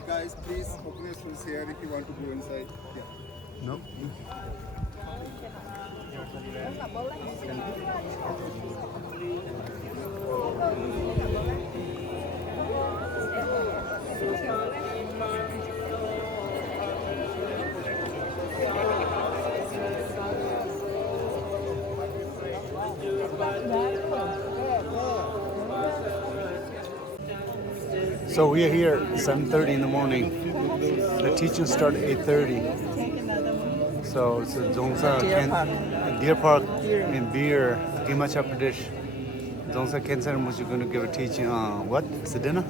Hey guys, please open your schools here if you want to go inside. Yeah. No? So we're here 7:30 in the morning. The teaching starts at 8:30. So it's a Dzongsar Deer Park in Beer, Himachal Pradesh. Dzongsar Khyentse Rinpoche going to give a teaching on what? Sadhana?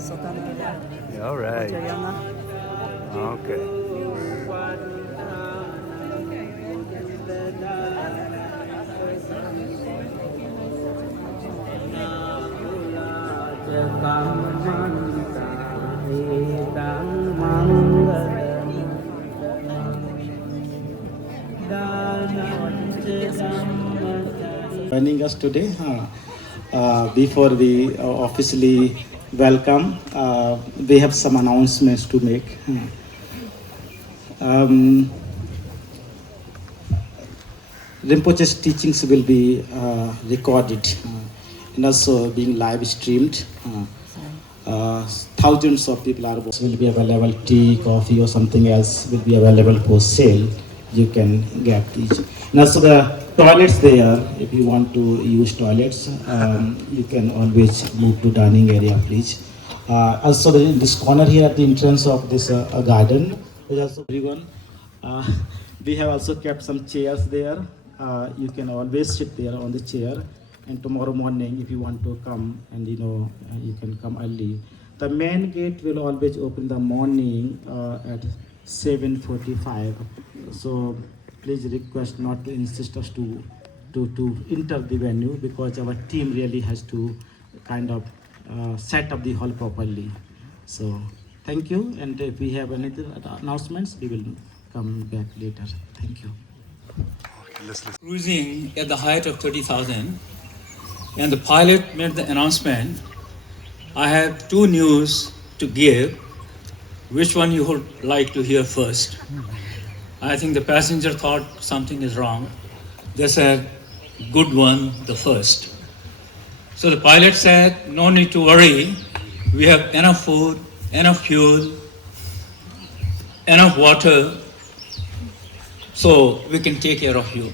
Yeah, all right. Vajrayana. Okay. Joining us today. Before we officially welcome, we have some announcements to make. Rinpoche's teachings will be recorded and also being live streamed. Thousands of people will be available. Tea, coffee, or something else will be available for sale. You can get these. And also the toilets there. If you want to use toilets, you can always move to dining area, please. Also, this corner here at the entrance of this garden is also everyone. We have also kept some chairs there. You can always sit there on the chair. And tomorrow morning, if you want to come, and you can come early. The main gate will always open in the morning at 7:45. So please request not to insist us to enter the venue, because our team really has to kind of set up the hall properly. So thank you, and if we have any announcements, we will come back later. Thank you. Cruising at the height of 30,000, and the pilot made the announcement. I have two news to give. Which one you would like to hear first? I think the passenger thought something is wrong. They said, good one, the first. So the pilot said, no need to worry. We have enough food, enough fuel, enough water, so we can take care of you.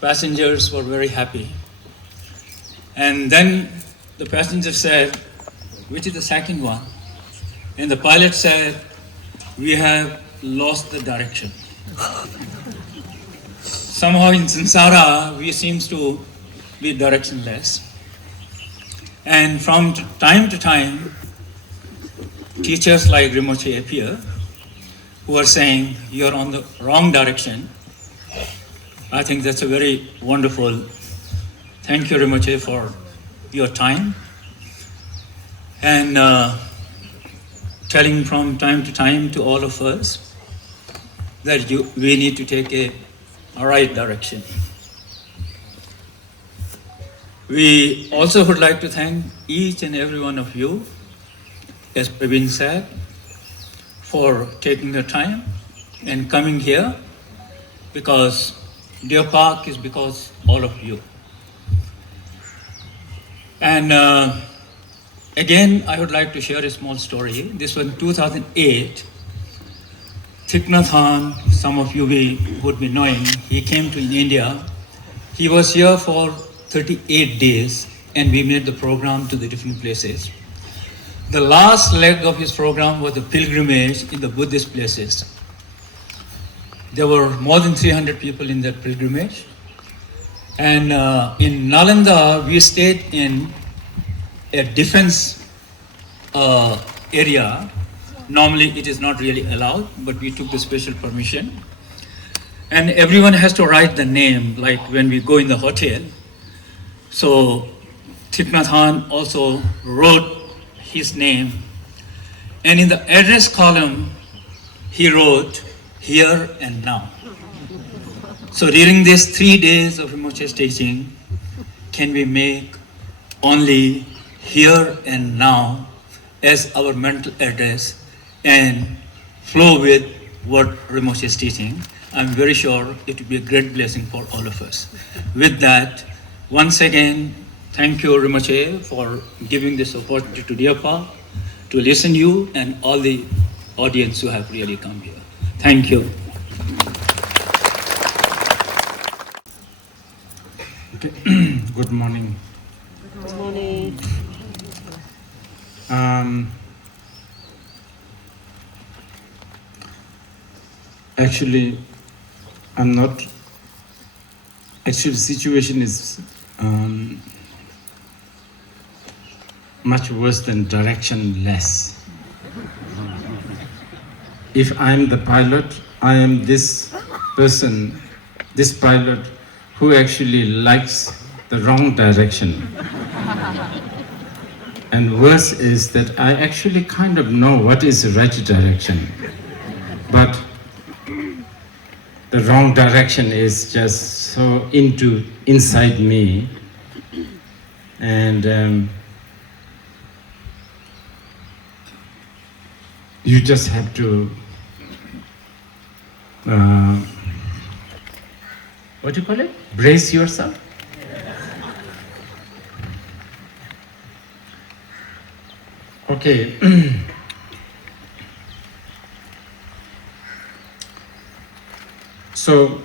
Passengers were very happy. And then the passenger said, which is the second one? And the pilot said, we have lost the direction. Somehow in samsara, we seem to be directionless. And from time to time, teachers like Rinpoche appear, who are saying, you're on the wrong direction. I think that's a very wonderful. Thank you, Rinpoche, for your time. And telling from time to time to all of us that we need to take a right direction. We also would like to thank each and every one of you, as Praveen said, for taking the time and coming here, because Deer Park is because all of you. And again, I would like to share a small story. This was in 2008. Thich Nhat Hanh, some of you would be knowing, he came to India. He was here for 38 days, and we made the program to the different places. The last leg of his program was the pilgrimage in the Buddhist places. There were more than 300 people in that pilgrimage. And in Nalanda, we stayed in a defense area. Normally it is not really allowed, but we took the special permission. And everyone has to write the name, like when we go in the hotel. So Thich Nhat Hanh also wrote his name. And in the address column, he wrote, here and now. So during these 3 days of Rinpoche's teaching, can we make only here and now as our mental address, and flow with what Rinpoche is teaching, I'm very sure it will be a great blessing for all of us. With that, once again, thank you, Rinpoche, for giving this opportunity to Diapa to listen to you and all the audience who have really come here. Thank you. Okay. Good morning. Good morning. Actually, I'm not. Actually, the situation is much worse than directionless. If I'm the pilot, I am this person, this pilot who actually likes the wrong direction. And worse is that I actually kind of know what is the right direction, but the wrong direction is just so inside me, and you just have to what do you call it? Brace yourself. Okay. So,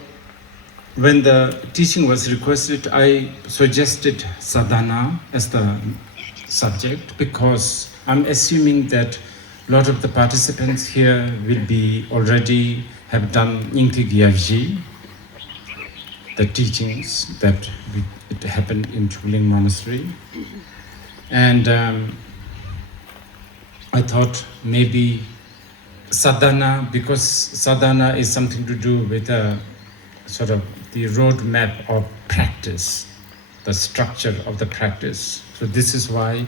when the teaching was requested, I suggested sadhana as the subject because I'm assuming that a lot of the participants here will be already have done Nyingti Gyavji, the teachings that it happened in Chuling Monastery, and I thought maybe sadhana, because sadhana is something to do with a sort of the roadmap of practice, the structure of the practice. So this is why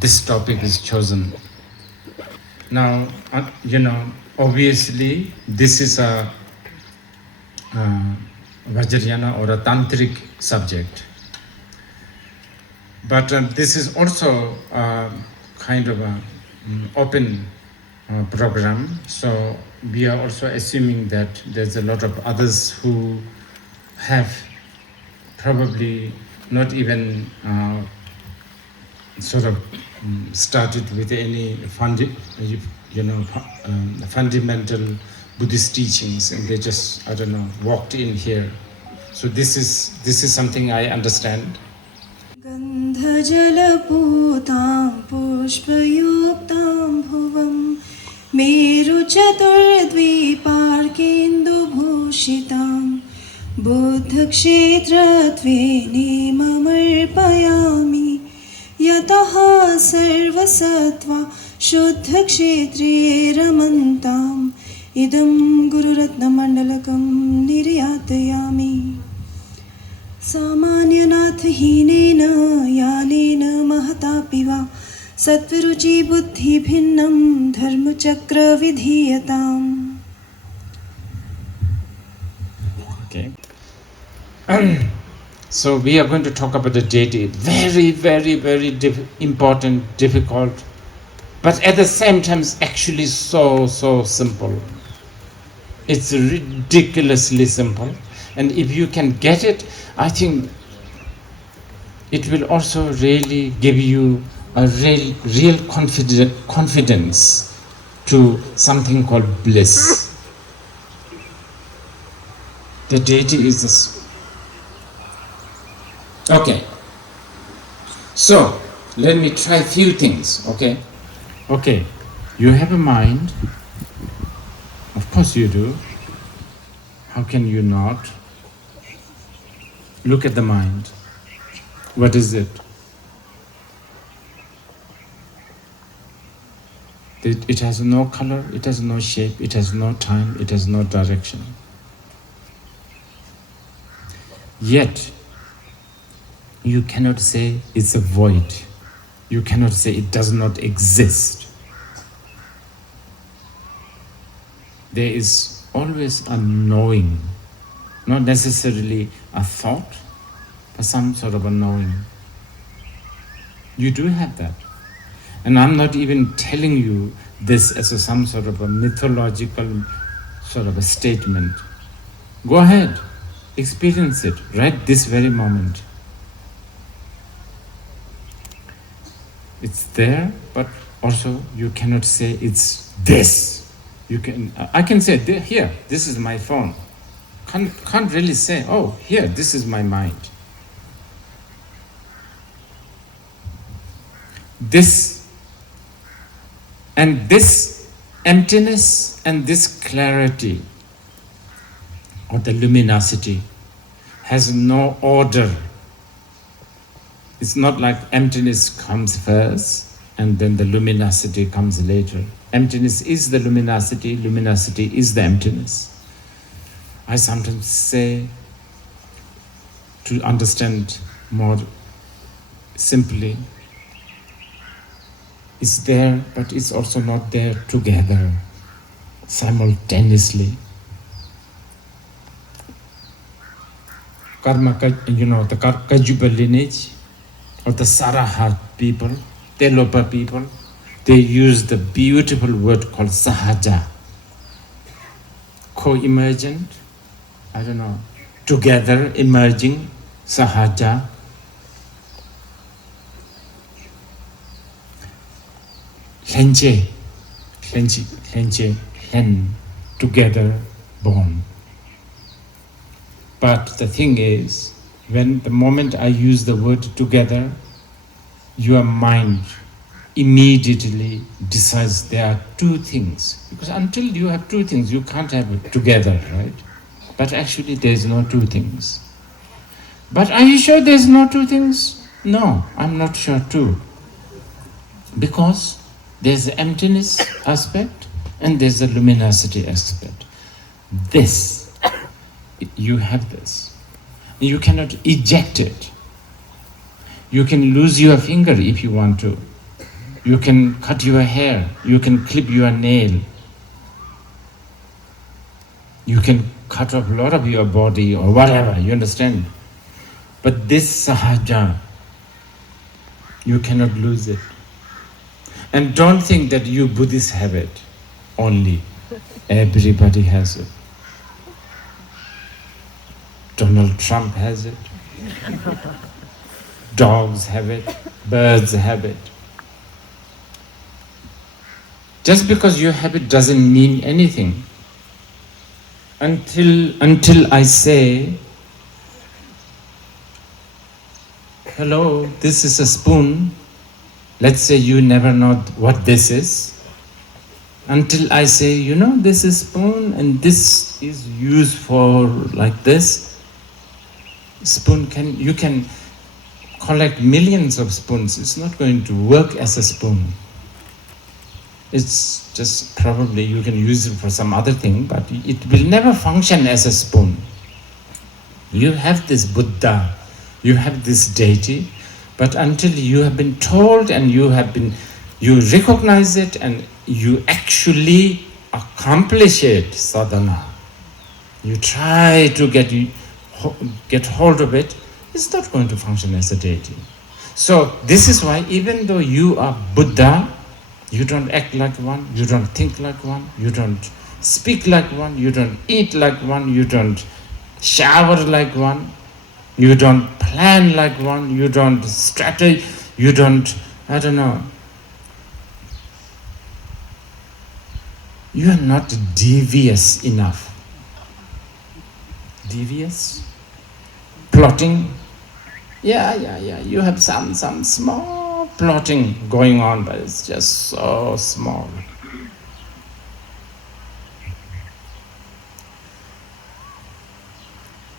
this topic is chosen. Now, obviously, this is a Vajrayana or a tantric subject, but this is also kind of a open program, so we are also assuming that there's a lot of others who have probably not even sort of started with any fundamental Buddhist teachings, and they just, walked in here. So this is something I understand. गन्धजलपूतां पुष्पयुक्तां भुवं मेरुचतुर्द्विपार्केन्दुभूषितां बुद्धक्षेत्रत्वेनेमर्पयामि यतः सर्वसत्त्वा शुद्धक्षेत्रे रमन्ताम् इदं गुरुरत्नमण्डलकं निर्यातयामि सामान्यनाथहीनेन यानेन महतापि वा सत्त्वरुचि बुद्धिभिन्नं धर्मचक्रविधीयताम्. Okay. So we are going to talk about the deity. Very, very, very important, difficult, but at the same time it's actually so simple. It's ridiculously simple. And if you can get it, I think it will also really give you a real confidence to something called bliss. The deity is this. Okay. So, let me try a few things, okay? Okay, you have a mind. Of course you do. How can you not? Look at the mind. What is it? It has no color, it has no shape, it has no time, it has no direction. Yet, you cannot say it's a void. You cannot say it does not exist. There is always a knowing, not necessarily a thought, but some sort of a knowing. You do have that. And I'm not even telling you this as some sort of a mythological sort of a statement. Go ahead, experience it right this very moment. It's there, but also you cannot say it's this. I can say, here, this is my phone. Can't really say, oh, here, this is my mind. This emptiness and this clarity or the luminosity has no order. It's not like emptiness comes first and then the luminosity comes later. Emptiness is the luminosity, luminosity is the emptiness. I sometimes say, to understand more simply, it's there, but it's also not there together, simultaneously. Karma, the Kajuba lineage, or the Sarahat people, Telopa people, they use the beautiful word called Sahaja, co-emergent, together, emerging, Sahaja. Khyentse, together, born. But the thing is, the moment I use the word together, your mind immediately decides there are two things. Because until you have two things, you can't have it together, right? But actually there is no two things. But are you sure there's no two things? No, I'm not sure too. Because there's the emptiness aspect and there's the luminosity aspect. You have this. You cannot eject it. You can lose your finger if you want to. You can cut your hair. You can clip your nail. You can cut off a lot of your body or whatever, you understand? But this Sahaja, you cannot lose it. And don't think that you Buddhists have it only. Everybody has it. Donald Trump has it. Dogs have it. Birds have it. Just because you have it doesn't mean anything. Until I say, hello, this is a spoon. Let's say you never know what this is. Until I say, this is spoon and this is used for like this. Spoon you can collect millions of spoons. It's not going to work as a spoon. It's just probably you can use it for some other thing, but it will never function as a spoon. You have this Buddha, you have this deity, but until you have been told and you recognize it and you actually accomplish it, sadhana, you try to get hold of it, it's not going to function as a deity. So this is why even though you are Buddha, you don't act like one, you don't think like one, you don't speak like one, you don't eat like one, you don't shower like one, you don't plan like one, you don't strategy, you don't, you are not devious enough. Devious? Plotting? Yeah, you have some small plotting going on, but it's just so small.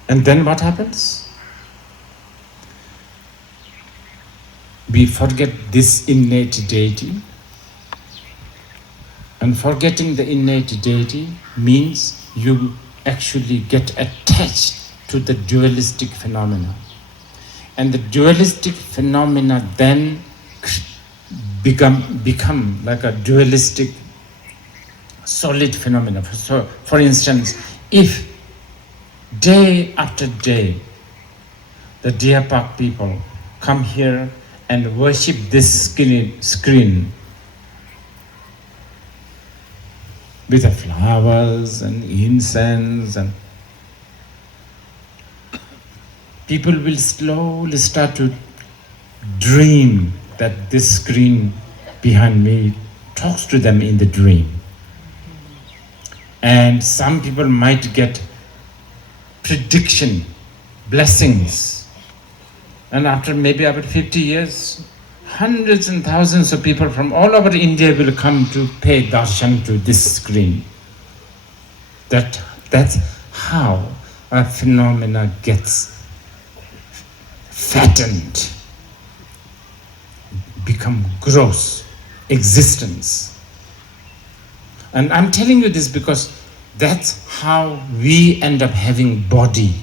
And then what happens? We forget this innate deity, and forgetting the innate deity means you actually get attached to the dualistic phenomena. And the dualistic phenomena then become like a dualistic solid phenomena. So, for instance, if day after day the Deer Park people come here and worship this screen, with the flowers and incense, and people will slowly start to dream that this screen behind me talks to them in the dream. And some people might get prediction, blessings. And after maybe about 50 years, hundreds and thousands of people from all over India will come to pay darshan to this screen. That's how a phenomena gets fattened, become gross existence. And I'm telling you this because that's how we end up having body,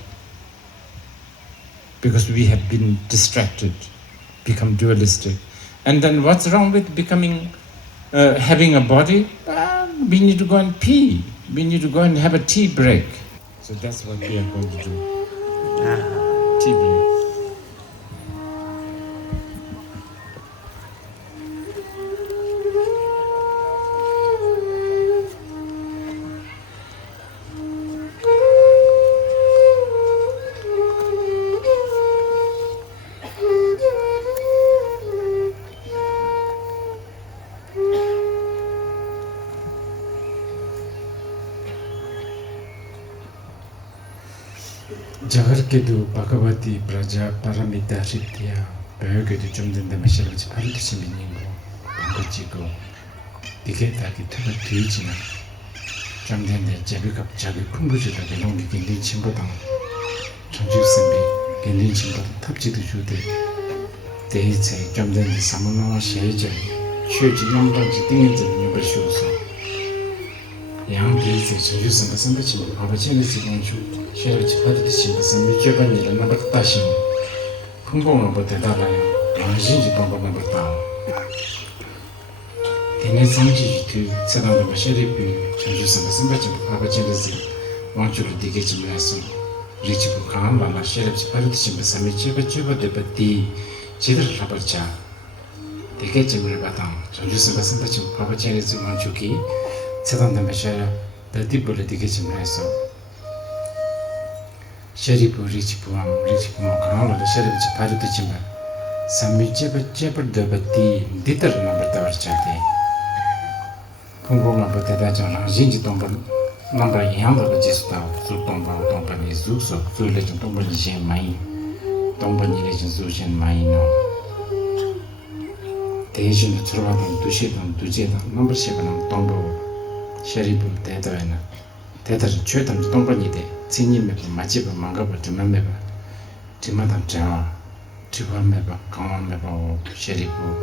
because we have been distracted, become dualistic. And then what's wrong with becoming, having a body? We need to go and pee. We need to go and have a tea break. So that's what we are going to do. Tea break. Jagarkedu Bhagavati Praja Paramita Ritya Bhagavedu Jumdenda Meshalaj Paritishiminingo Bangajigo Diketaki Tuba Tuijina Jumdenda Jabikap Jabi Pumbujita Gelongi Gindin Chimbadang Chanju Simbi Gindin Chimbadang Tapjidu Jude Deity Jumdenda Samana Sheja Chuji Yambanji Dingin Yambashusa Yang Deity Chanju Simba Sambachim Abachini Sigonju Sheriff Patricia, some Japanese and number Tashing. Pungo about the Dalai, and Jinji Bomba number town. The next Sanji to set on the Sheriff, Changes and the Sambach, Papa Chenzi, want you to dig it in Mason. Rich Bukam, and Sheriff Patricia, some Chiba, the Patti, Chidra Rapacha. The Kitchen Rebatan, Changes and the Sambach, Papa Chenzi, Manchuki, set on the Mashara, the Dippo, the Kitchen Mason. Sheripu Richipum, Karala, the Sheriff Paritichimba, Sami Jebber Debati, Ditter number Tavachate. Pungoma Potetajan, Jinji Tomba, number Yanda Regista, Sutomba, Company Zuso, Legend Tomba Jen Mine, Tomba Legend Zushan Mine. The Asian Trovan, Tushitan, Tujeta, number 7, Tombo, Sheripu, Tetavena. Teta Chutam Tombanide, Tini Meba, Majiba Mangaba to Memeba, Timadam Jawa, Tiwa Meba, Kaman Meba, Sheripu.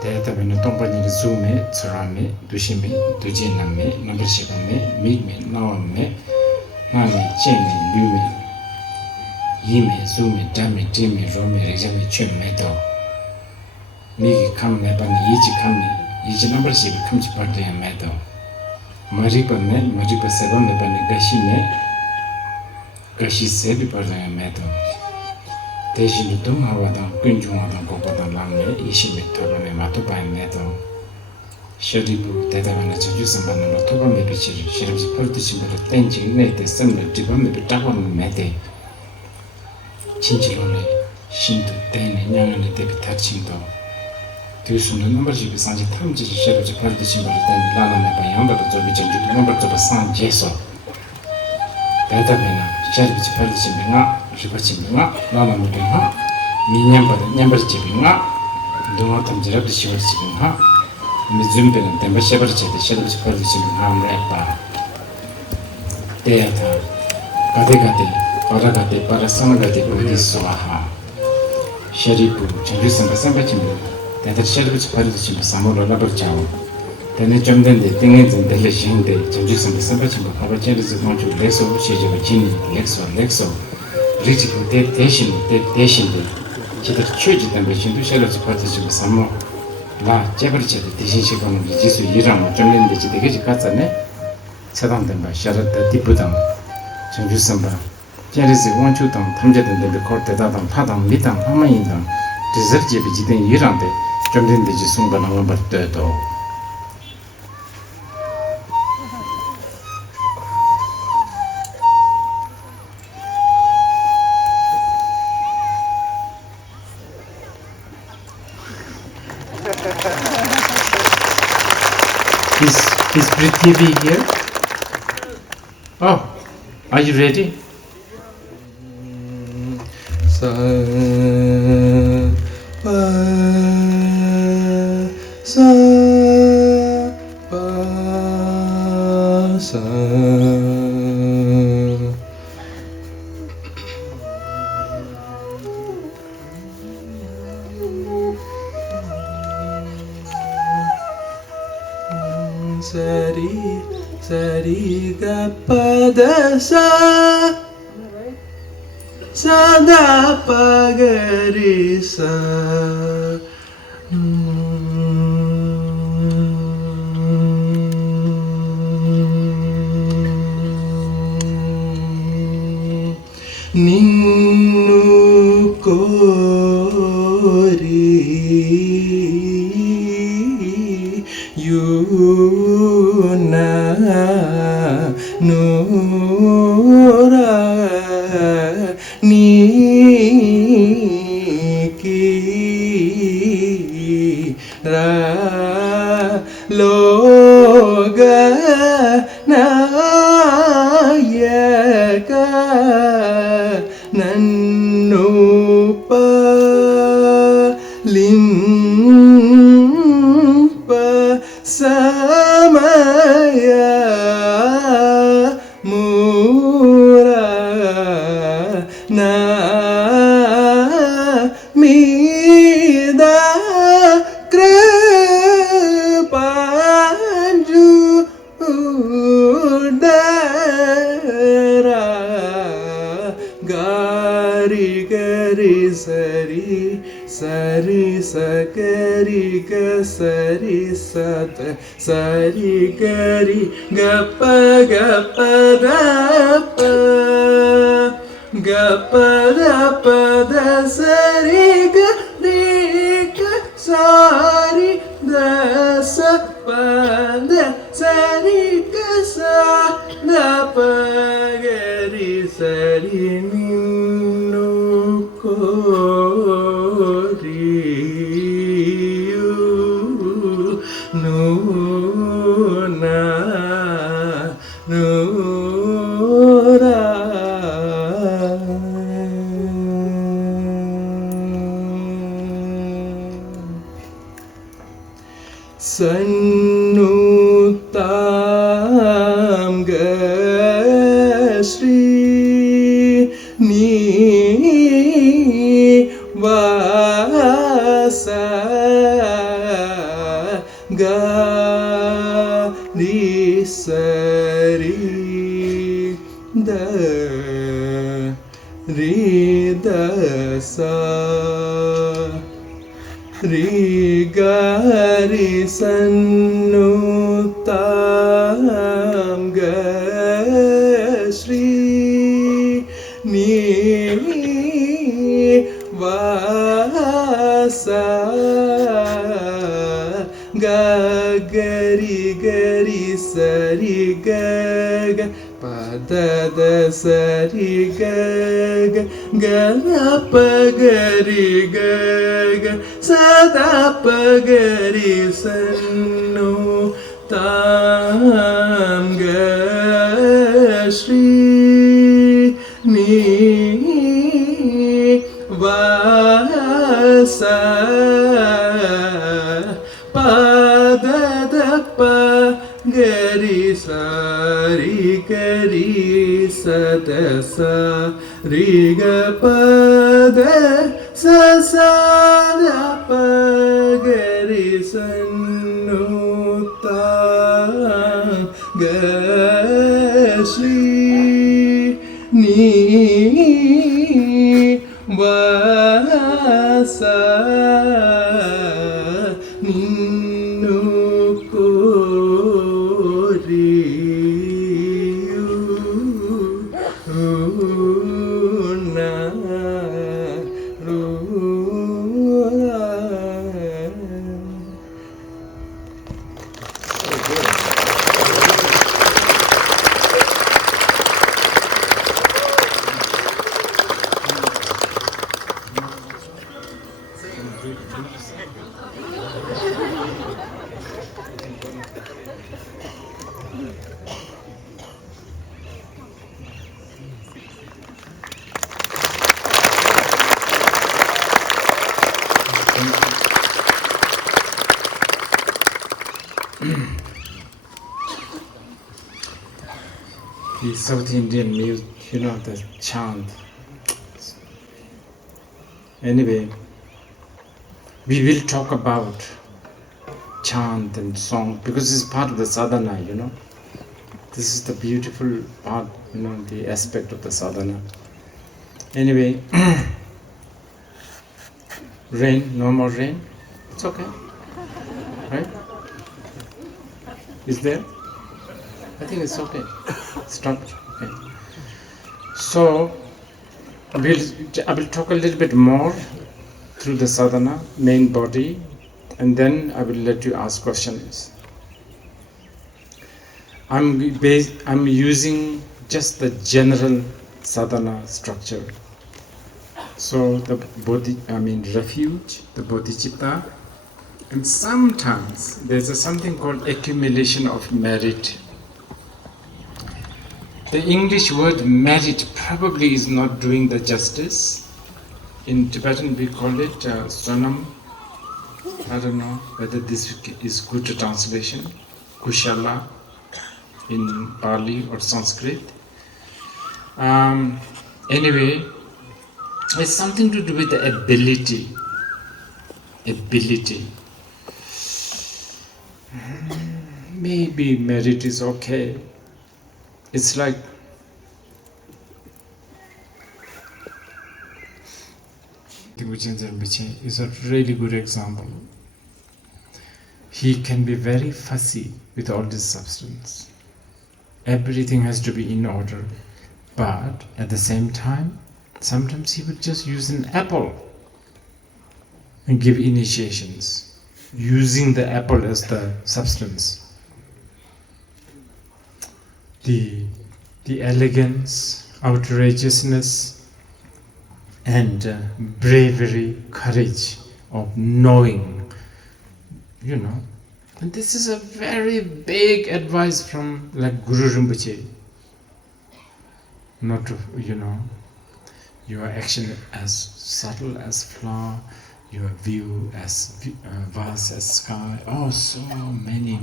Teta Venetombanid Zume, Tsurame, Dushime, Dujiname, Nabashikame, Migme, Nawame, Nami, Chemi, Lume, Yime, Zume, Dami, Dimi, Rome, Regime, Chum Metal. Migi come Nebani, Ichi Kami, each number she becomes part of a metal. Maripa me, Maripa Seba me bani gashi me, gashi sebi parda meto. Teji lutum hawadan, kunjungadan kopadan lamne, ishi me toba me matoba meto. Sheribu, Tedavana Chanju Sambana, Toba me bichi, Sheriff's politician, tenji, nete, summer, Tiba me bitaba me mete. Chinchilone, Shinto, Dane, Yangane, Debitachindo. Tuition number she was on the time to share the politician, but then Lana by Yamba to be changed to number to the San Jeso. Tedavana, Sheriff's politician, Ripachimina, Lana Mubina, Minyamba, Numbers Jibina, do not observe the shivers Jibina, Mizumbi and Temba Shepherd, the Sheriff's politician, Ham Rekba. Theatre, Kadegate, Paragate, Parasanagate, Buddhist Swaha. Sheripu, Changus and Sambachim. The Sheriff's politician, Samola Laberchow. Then a jump then the things in the Leshin, the Changes and the Sabbath, our changes of Montu, Lexo, Shijavachini, Lexo, Richard, Detation, she the church and the Shindu Sheriff's politician, Samo, La, Jabarcha, the Tishin, the Jisu Yiram, Jumping the Chitaki Katsane, sat on them by Sharat the Diputam, Chanjusamba. Jaris one two down, Tamjet and the recorded out on Padam, Mitam, Hamaindam, Desert Jibijin Yirande. Jumped in the Jisumba number 30. Is Prithvi here? Oh, are you ready? Sa pa sa pa sa. Sari sari ga pa da sa. Sada pagari sa. Ninnu kori yuna nura Niki ra loga nayaka nanupa limpa samaya mura na mida kripanju udara gari gari sari sari sakari ga sari sat sari gari gapa gapa dapa gapa dapa da sari gari ga sari da sa pa da sari ga sa dapa gari sari ninnu koriyu nuna nura Sannutam Gashri Ni Vasa Garisari Da Ridasa Rigari Sannutam Gashri Ni Vasa Gagari Gari Sari Gaga Pada da sari gaga Gana pagari gaga Sada pagari sannu Tam gashri Ni vasa Pada da pagari sari gari sada sa riga pada sa sa da pagari sannuta gashri ni vasa ninnu the South Indian music, the chant. Anyway, we will talk about chant and song because it's part of the sadhana, This is the beautiful part, the aspect of the sadhana. Anyway, rain, no more rain. It's okay, right? Is there? I think it's okay. Stopped. Okay. So, I will talk a little bit more through the sadhana, main body, and then I will let you ask questions. I'm using just the general sadhana structure. So the refuge, the bodhicitta, and sometimes there's something called accumulation of merit. The English word merit probably is not doing the justice. In Tibetan we call it sonam. I don't know whether this is good translation. Kushala in Pali or Sanskrit. Anyway, it's something to do with the ability. Maybe merit is okay. It's like Khyentse Rinpoche is a really good example. He can be very fussy with all this substance. Everything has to be in order. But at the same time, sometimes he would just use an apple and give initiations, using the apple as the substance. The elegance, outrageousness, and bravery, courage of knowing, And this is a very big advice from Guru Rinpoche. Not to, your action as subtle as flower, your view as vast as sky. Oh, so many.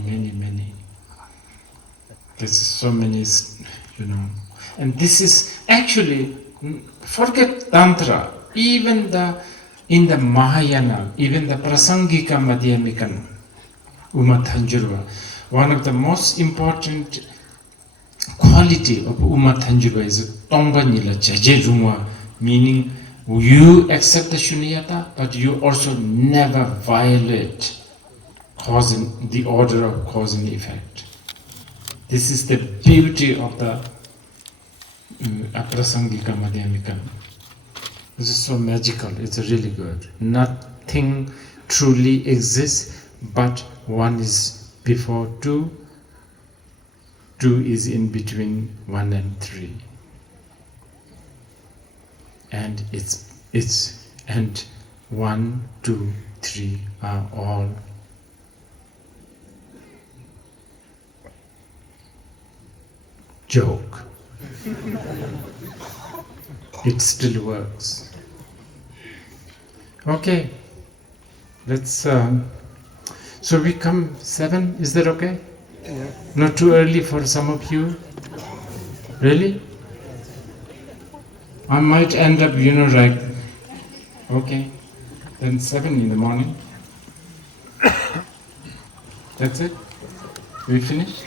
There's so many, And this is actually, forget Tantra, even in the Mahayana, even the Prasangika Madhyamikan, Umathanjurva, one of the most important quality of Umathanjurva is Tongpa Nila Jajedrungwa, meaning you accept the Shunyata, but you also never violate the order of cause and effect. This is the beauty of the Aprasangika Madhyamika. This is so magical, it's really good. Nothing truly exists, but one is before two, two is in between 1 and 3. And and 1, 2, 3 are all joke. It still works. Okay, let's. So we come 7. Is that okay? Yeah. Not too early for some of you. Really? I might end up, okay, then 7 in the morning. That's it? We finished?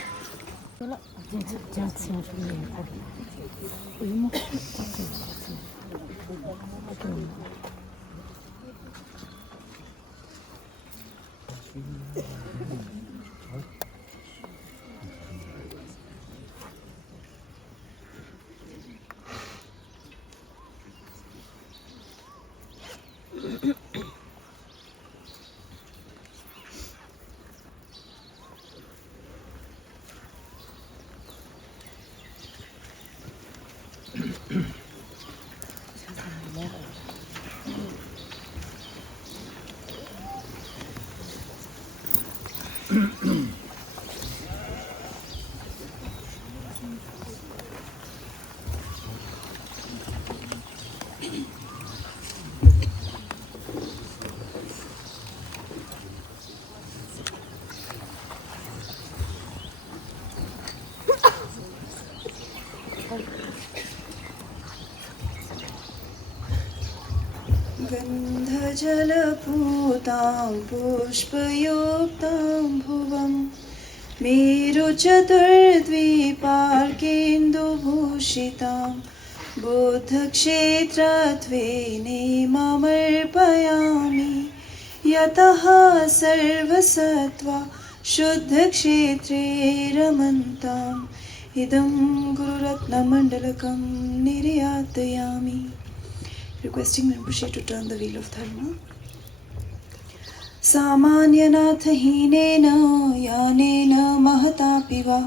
जलपूतां पुष्पयुक्तां भुवं मेरुचतुर्द्विपार्केन्दुभूषितां बुद्धक्षेत्रत्वेनेमर्पयामि यतः सर्वसत्त्वा शुद्धक्षेत्रे रमन्ताम् idam gururatnamandalakam niriyatayami. Requesting Rinpoche to turn the wheel of dharma. Samanyanathahinena yanena mahatapi va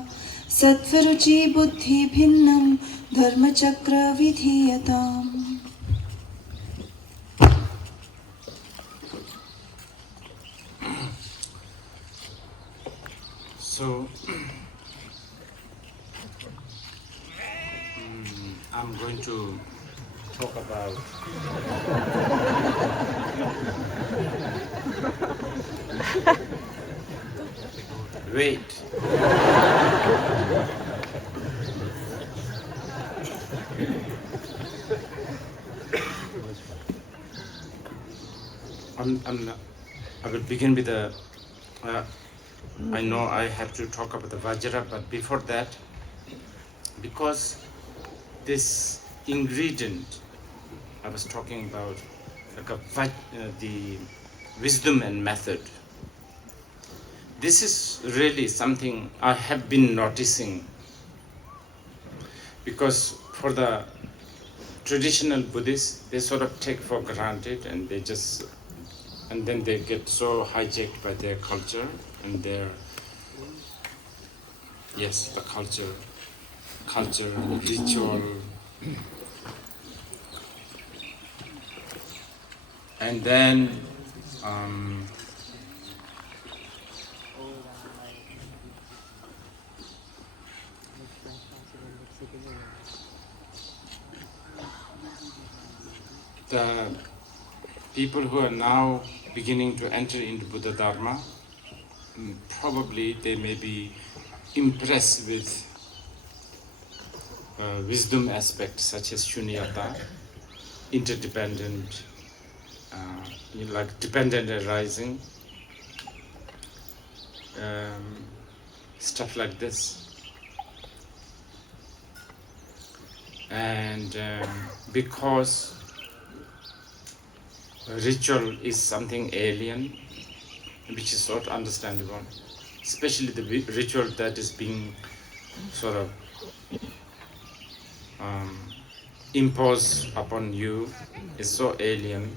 sattvaruchi buddhi bhinnam dharmachakra vidhiyatam. So I'm going to talk about wait. I will begin with the I know I have to talk about the Vajra, but before that, because this ingredient I was talking about, like the wisdom and method, this is really something I have been noticing, because for the traditional Buddhists, they sort of take for granted and then they get so hijacked by their culture and their, the culture and ritual. And then the people who are now beginning to enter into Buddha Dharma, probably they may be impressed with wisdom aspects such as shunyata, interdependent, like dependent arising, stuff like this. And because ritual is something alien, which is sort of understandable, especially the ritual that is being sort of imposed upon you is so alien,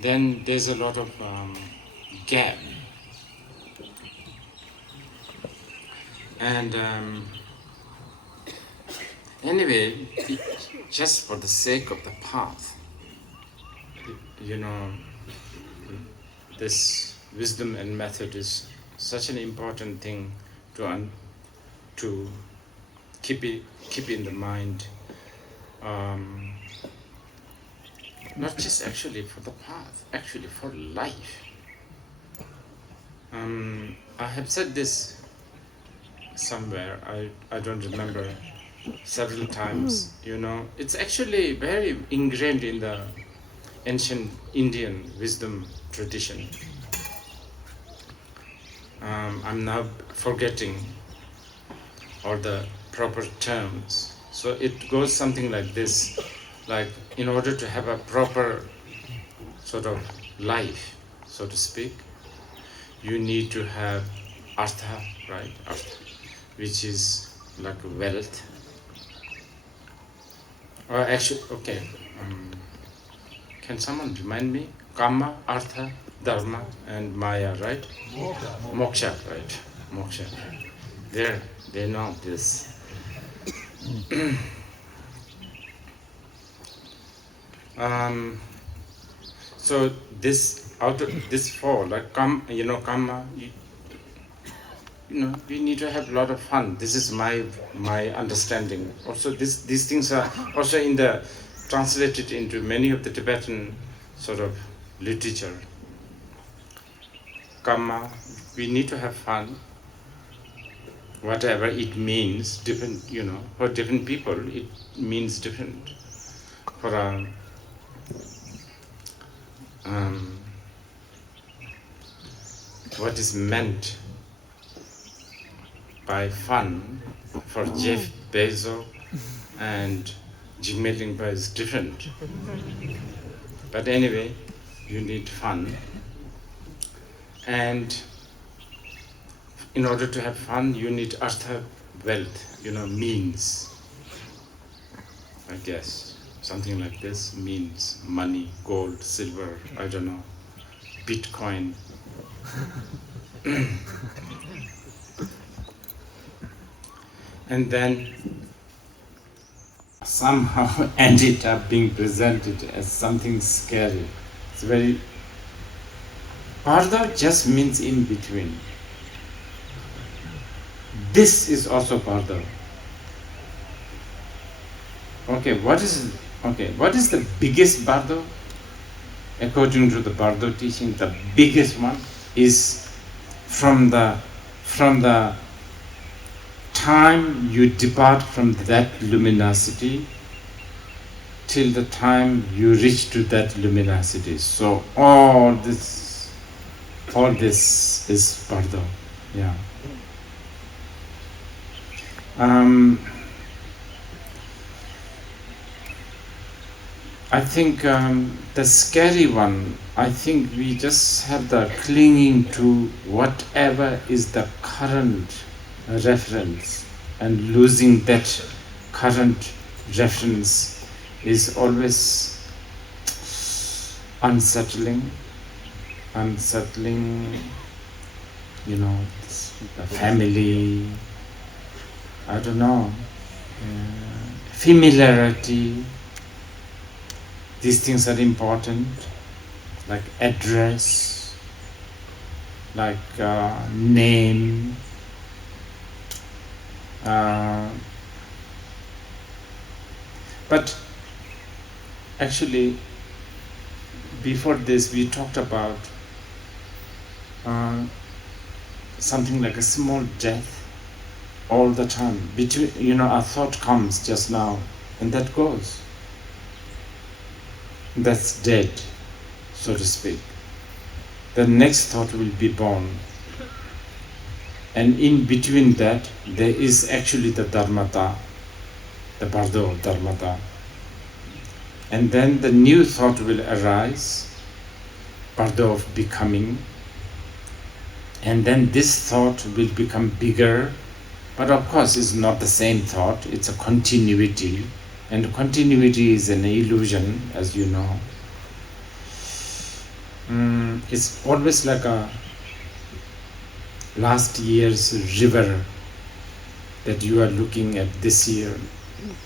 then there's a lot of gap. And anyway, just for the sake of the path, this wisdom and method is such an important thing to keep in the mind, not just actually for the path, actually for life. I have said this somewhere, I don't remember, several times. It's actually very ingrained in the ancient Indian wisdom tradition. I'm now forgetting all the proper terms. So it goes something like this, like in order to have a proper sort of life, so to speak, you need to have artha, right? Artha, which is like wealth. Or actually, okay, can someone remind me? Kama, artha, dharma, and maya, right? Moksha, right? Moksha. They know this. So this out of this four, like karma, you need to have a lot of fun. This is my understanding. Also, these things are also translated into many of the Tibetan sort of literature. Karma, we need to have fun. Whatever it means, different, for different people, it means different. for what is meant by fun for Jeff Bezos and Jim Limpa is different. But anyway, you need fun. And in order to have fun, you need artha, wealth, means. I guess something like this, means money, gold, silver, I don't know, Bitcoin. And then somehow ended up being presented as something scary. It's very, Parda just means in between. This is also Parda. Okay, what is the biggest bardo? According to the bardo teaching, the biggest one is from the time you depart from that luminosity till the time you reach to that luminosity. So all this is bardo. Yeah. I think the scary one, I think we just have the clinging to whatever is the current reference, and losing that current reference is always unsettling, the family, I don't know, familiarity. These things are important, like address, like name. But actually, before this, we talked about something like a small death all the time. Between, a thought comes just now, and that goes. That's dead, so to speak. The next thought will be born. And in between that, there is actually the dharmata, the bardo dharmata. And then the new thought will arise, bardo of becoming. And then this thought will become bigger. But of course, it's not the same thought, it's a continuity. And continuity is an illusion, as you know. It's always like a last year's river that you are looking at this year,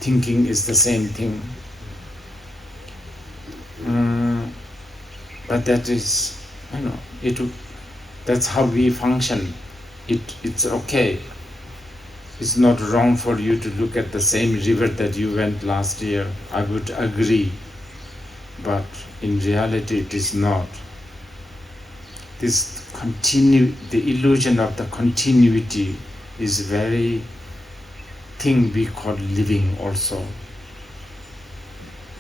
thinking is the same thing. But that is, that's how we function. It's okay. It's not wrong for you to look at the same river that you went last year. I would agree. But in reality, it is not. The illusion of the continuity is very thing we call living also.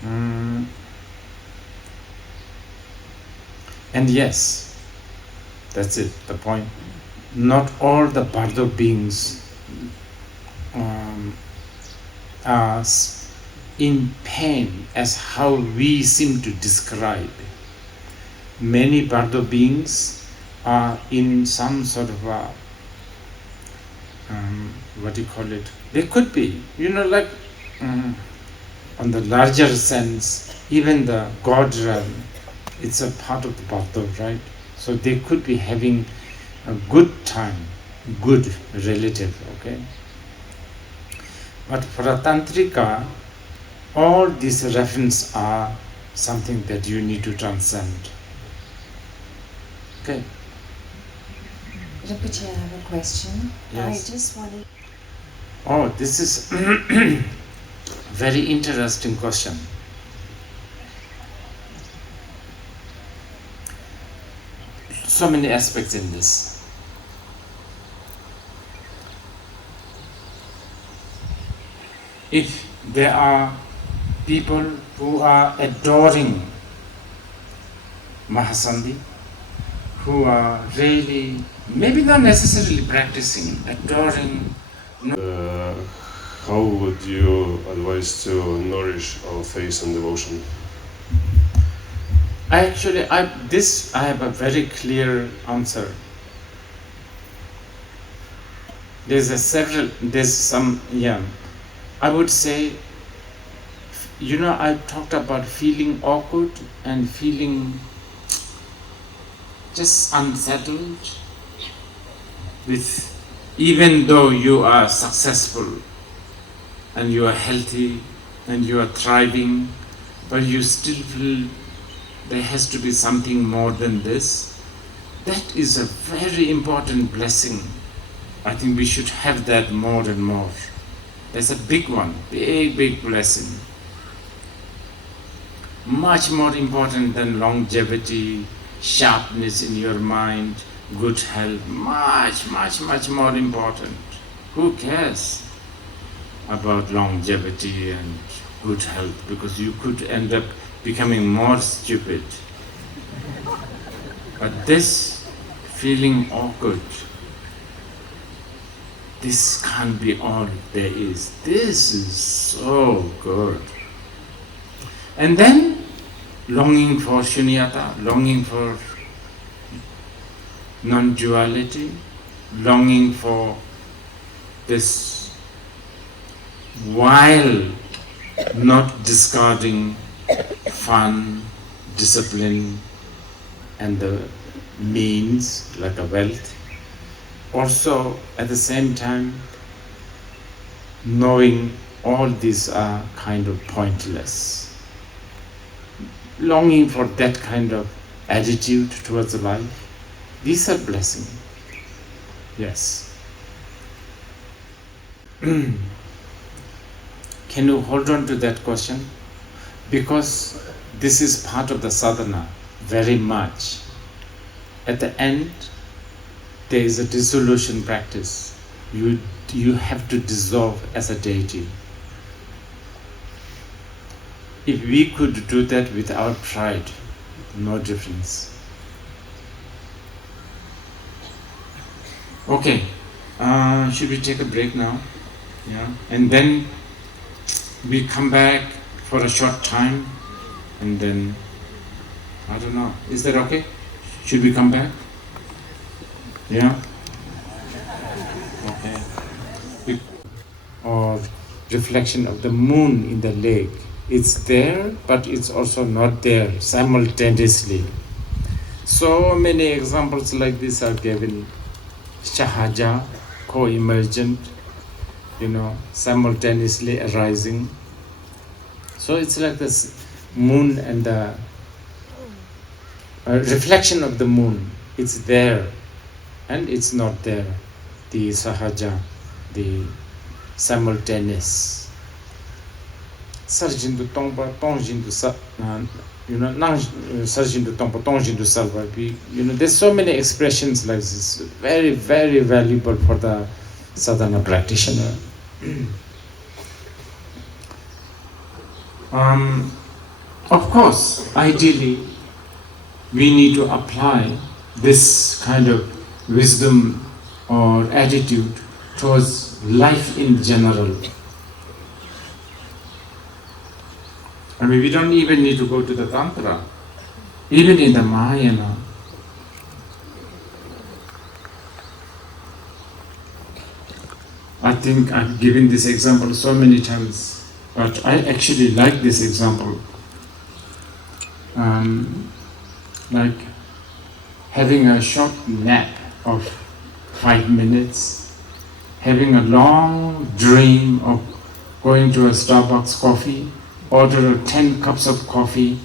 And yes, that's it, the point. Not all the bardo beings are in pain as how we seem to describe. Many bardo beings are in some sort of they could be, on the larger sense, even the God realm, it's a part of the bardo, right? So they could be having a good time, good relative, okay? But for a tantrika, all these references are something that you need to transcend. Okay. Rinpoche, I have a question. Yes. I just wanted... Oh, this is very interesting question. So many aspects in this. If there are people who are adoring Mahasandhi, who are really, maybe not necessarily practicing, adoring. How would you advise to nourish our faith and devotion? I have a very clear answer. I would say, I talked about feeling awkward and feeling just unsettled with, even though you are successful and you are healthy and you are thriving, but you still feel there has to be something more than this. That is a very important blessing. I think we should have that more and more. That's a big one, big blessing. Much more important than longevity, sharpness in your mind, good health. Much more important. Who cares about longevity and good health? Because you could end up becoming more stupid. But this feeling awkward, this can't be all there is. This is so good. And then longing for shunyata, longing for non-duality, longing for this, while not discarding fun, discipline, and the means like a wealth. Also, at the same time, knowing all these are kind of pointless. Longing for that kind of attitude towards life, these are blessings. Yes. Can you hold on to that question? Because this is part of the sadhana, very much. At the end, there is a dissolution practice. You have to dissolve as a deity. If we could do that without pride, no difference. Okay, should we take a break now? Yeah, and then we come back for a short time, and then, I don't know, is that okay? Should we come back? Yeah? Okay. Or reflection of the moon in the lake. It's there, but it's also not there simultaneously. So many examples like this are given. Shahaja, co-emergent, simultaneously arising. So it's like this moon and the reflection of the moon. It's there and it's not there. The sahaja, the simultaneous. Sarjindu tongpa tongjindu sa, sarjindu tongpa tongjindu salva. There's so many expressions like this. Very, very valuable for the sadhana practitioner. Of course, ideally, we need to apply this kind of wisdom or attitude towards life in general. I mean, we don't even need to go to the Tantra. Even in the Mahayana, I think I've given this example so many times, but I actually like this example. Like having a short nap of 5 minutes, having a long dream of going to a Starbucks coffee, order 10 cups of coffee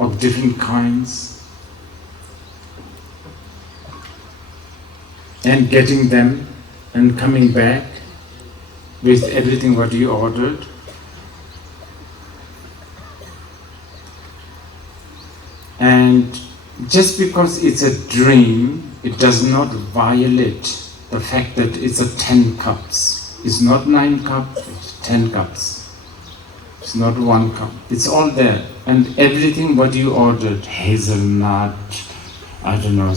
of different kinds, and getting them and coming back with everything what you ordered. And just because it's a dream, it does not violate the fact that it's a 10 cups. It's not 9 cups, it's 10 cups. It's not one cup. It's all there. And everything what you ordered, hazelnut, I don't know, a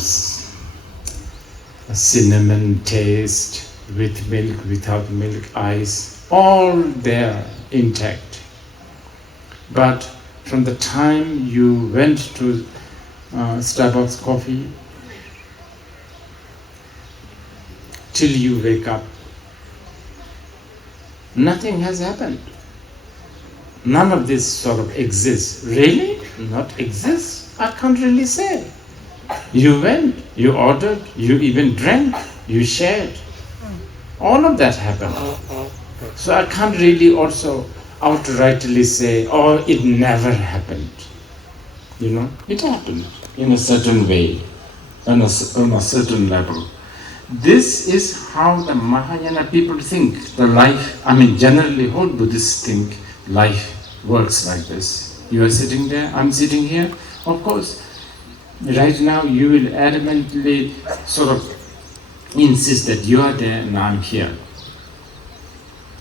cinnamon taste, with milk, without milk, ice, all there intact. But from the time you went to Starbucks coffee till you wake up, nothing has happened. None of this sort of exists. Really? Not exists? I can't really say. You went, you ordered, you even drank, you shared. All of that happened. So I can't really also outrightly say, oh, it never happened. You know, it happened in a certain way, on a certain level. This is how the Mahayana people think the life, generally whole Buddhists think life works like this. You are sitting there, I'm sitting here. Of course, right now you will adamantly sort of insist that you are there and I'm here.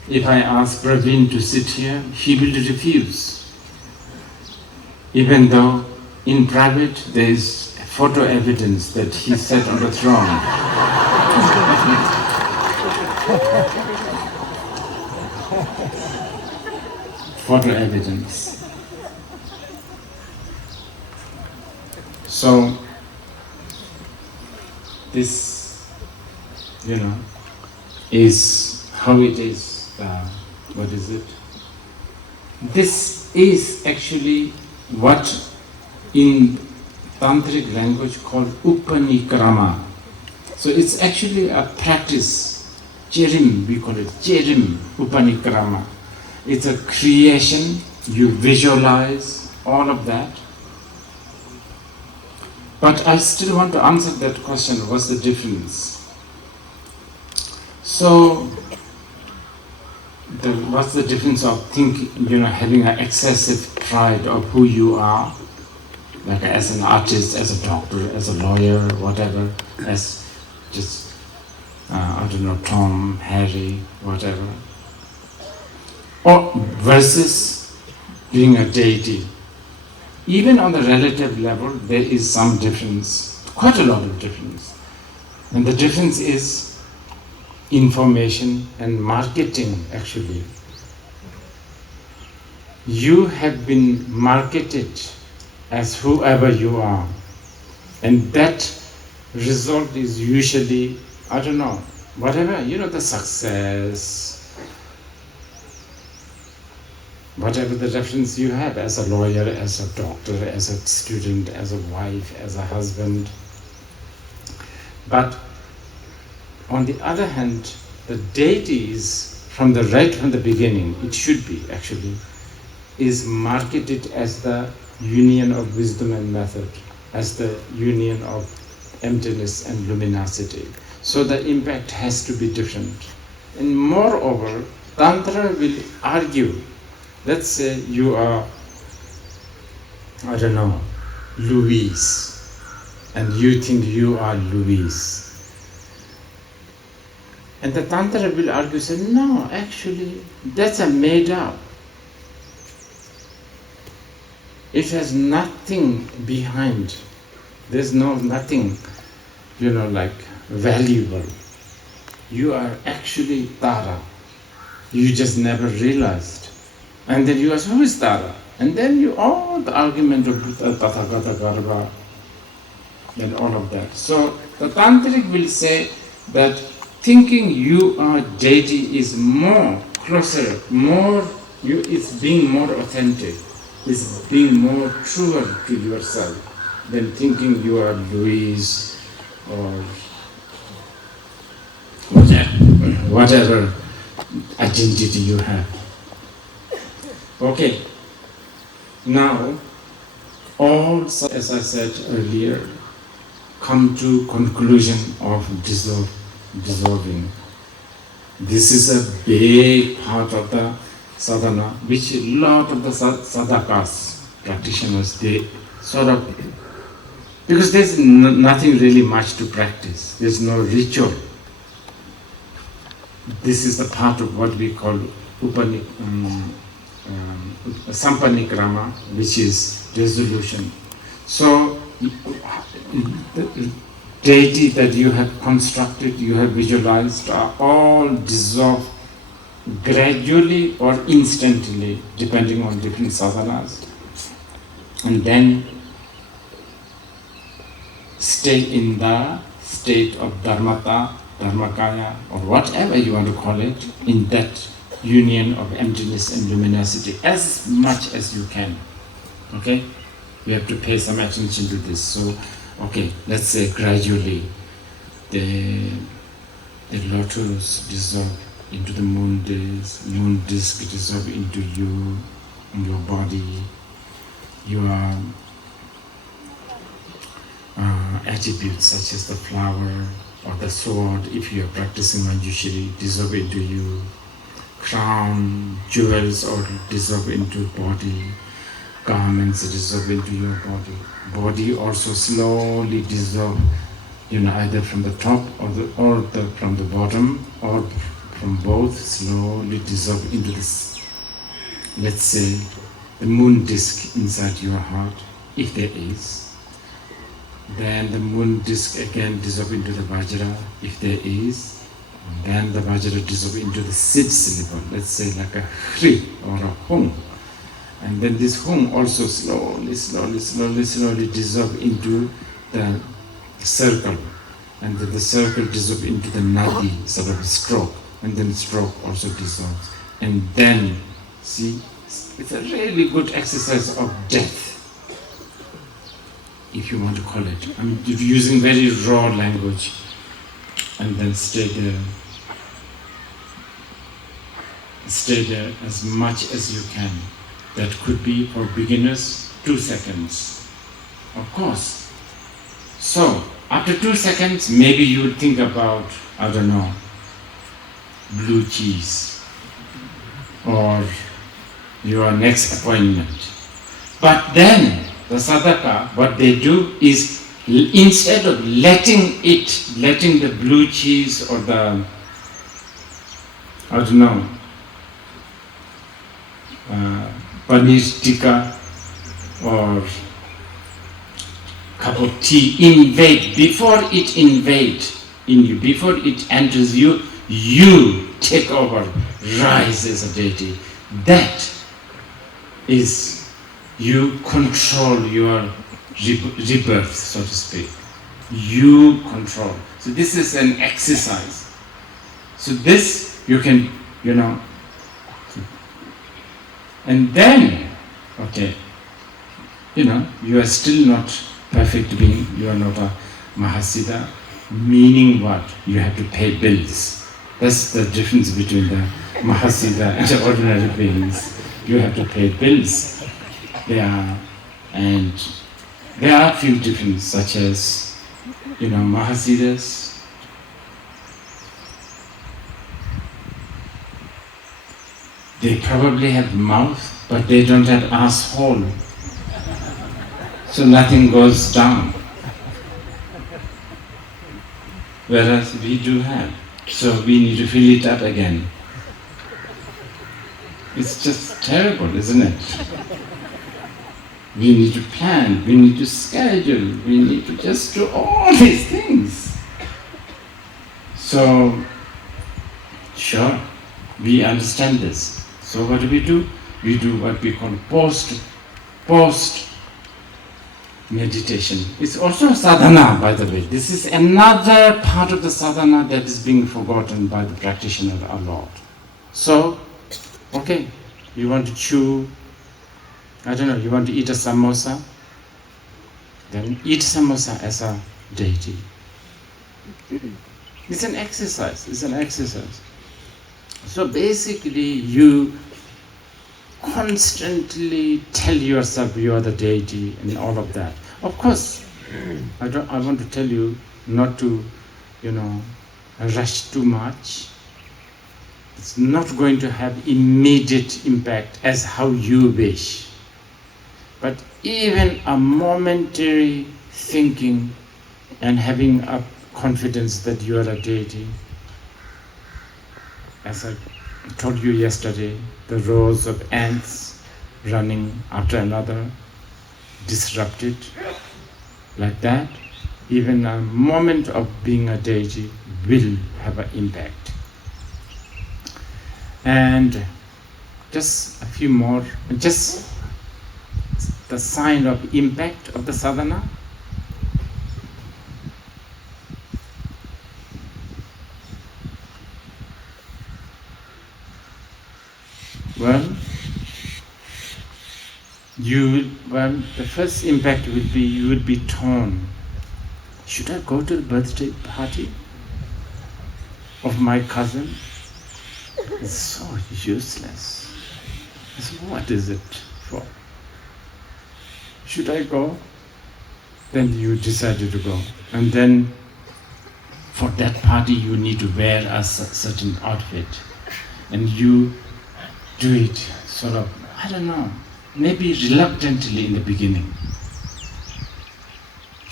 If I ask Praveen to sit here, he will refuse. Even though in private there is photo evidence that he sat on the throne. Photo evidence. So, this, is how it is. What is it? This is actually what in Tantric language called Upanikrama. So it's actually a practice. Cherim, we call it Cherim, Upanikrama. It's a creation, you visualize all of that. But I still want to answer that question, what's the difference? So, what's the difference of having an excessive pride of who you are, like as an artist, as a doctor, as a lawyer, whatever, as just, Tom, Harry, whatever. Or versus being a deity. Even on the relative level, there is some difference, quite a lot of difference. And the difference is information and marketing, actually. You have been marketed as whoever you are. And that result is usually, whatever, the success, whatever the reference you have as a lawyer, as a doctor, as a student, as a wife, as a husband. But on the other hand, the deity is from the beginning, it should be actually, is marketed as the union of wisdom and method, as the union of emptiness and luminosity. So the impact has to be different. And moreover, Tantra will argue. Let's say you are, Louise, and you think you are Louise. And the Tantra will argue, say, no, actually, that's a made up. It has nothing behind. There's nothing, valuable. You are actually Tara. You just never realized. And then you ask, who is Tara? And then the argument of Tathagata Garbha and all of that. So the Tantric will say that thinking you are deity is more closer, it's being more authentic, is being more truer to yourself than thinking you are Louise or whatever identity you have. Okay, now all, as I said earlier, come to conclusion of dissolving. This is a big part of the sadhana, which a lot of the sadhakas, practitioners, they sort of, because there's nothing really much to practice, there's no ritual. This is the part of what we call Sampanikrama, which is dissolution. So the deity that you have constructed, you have visualized, are all dissolved gradually or instantly, depending on different sadhanas, and then stay in the state of dharmata, dharmakaya, or whatever you want to call it, in that union of emptiness and luminosity as much as you can. Okay? You have to pay some attention to this. So, okay, let's say gradually the lotus dissolve into the moon disk dissolve into you, in your body, your attributes such as the flower or the sword, if you are practicing Manjushri, dissolve into you, crown, jewels, or dissolve into body, garments dissolve into your body. Body also slowly dissolve, either from the top or from the bottom, or from both, slowly dissolve into this, let's say, the moon disk inside your heart, if there is. Then the moon disk again dissolve into the Vajra, if there is. And then the Vajra dissolve into the seed syllable, let's say like a Hri or a Hung. And then this Hung also slowly dissolve into the circle. And then the circle dissolve into the Nadi, sort of stroke. And then stroke also dissolves. And then, see, it's a really good exercise of death, if you want to call it. I'm using very raw language. And then stay there as much as you can. That could be for beginners 2 seconds, of course. So after 2 seconds, maybe you would think about, I don't know, blue cheese or your next appointment. But then the sadhaka, what they do is, instead of letting the blue cheese or the, I don't know, paneer tikka or cup of tea invade, before it invades in you, before it enters you, you take over, rise as a deity. That is, you control your rebirth, so to speak. You control. So this is an exercise. So this you can, and then, okay, you are still not perfect being, you are not a Mahasiddha, meaning what? You have to pay bills. That's the difference between the Mahasiddha and the ordinary beings. You have to pay bills. And there are a few differences, such as, Mahasiddhas, they probably have mouth, but they don't have asshole. So nothing goes down. Whereas we do have. So we need to fill it up again. It's just terrible, isn't it? We need to plan, we need to schedule, we need to just do all these things. So, sure, we understand this. So what do? We do what we call post meditation. It's also sadhana, by the way. This is another part of the sadhana that is being forgotten by the practitioner a lot. So, okay, you want to chew, I don't know, you want to eat a samosa, then eat samosa as a deity. It's an exercise. So basically you constantly tell yourself you are the deity and all of that. Of course, I want to tell you not to, rush too much. It's not going to have immediate impact as how you wish. But even a momentary thinking and having a confidence that you are a deity, as a I told you yesterday, the rows of ants running after another, disrupted, like that. Even a moment of being a deity will have an impact. And just a few more, just the sign of impact of the sadhana. Well, the first impact will be you will be torn. Should I go to the birthday party of my cousin? It's so useless. So what is it for? Should I go? Then you decided to go. And then for that party you need to wear a certain outfit. And you do it sort of, I don't know, maybe reluctantly in the beginning.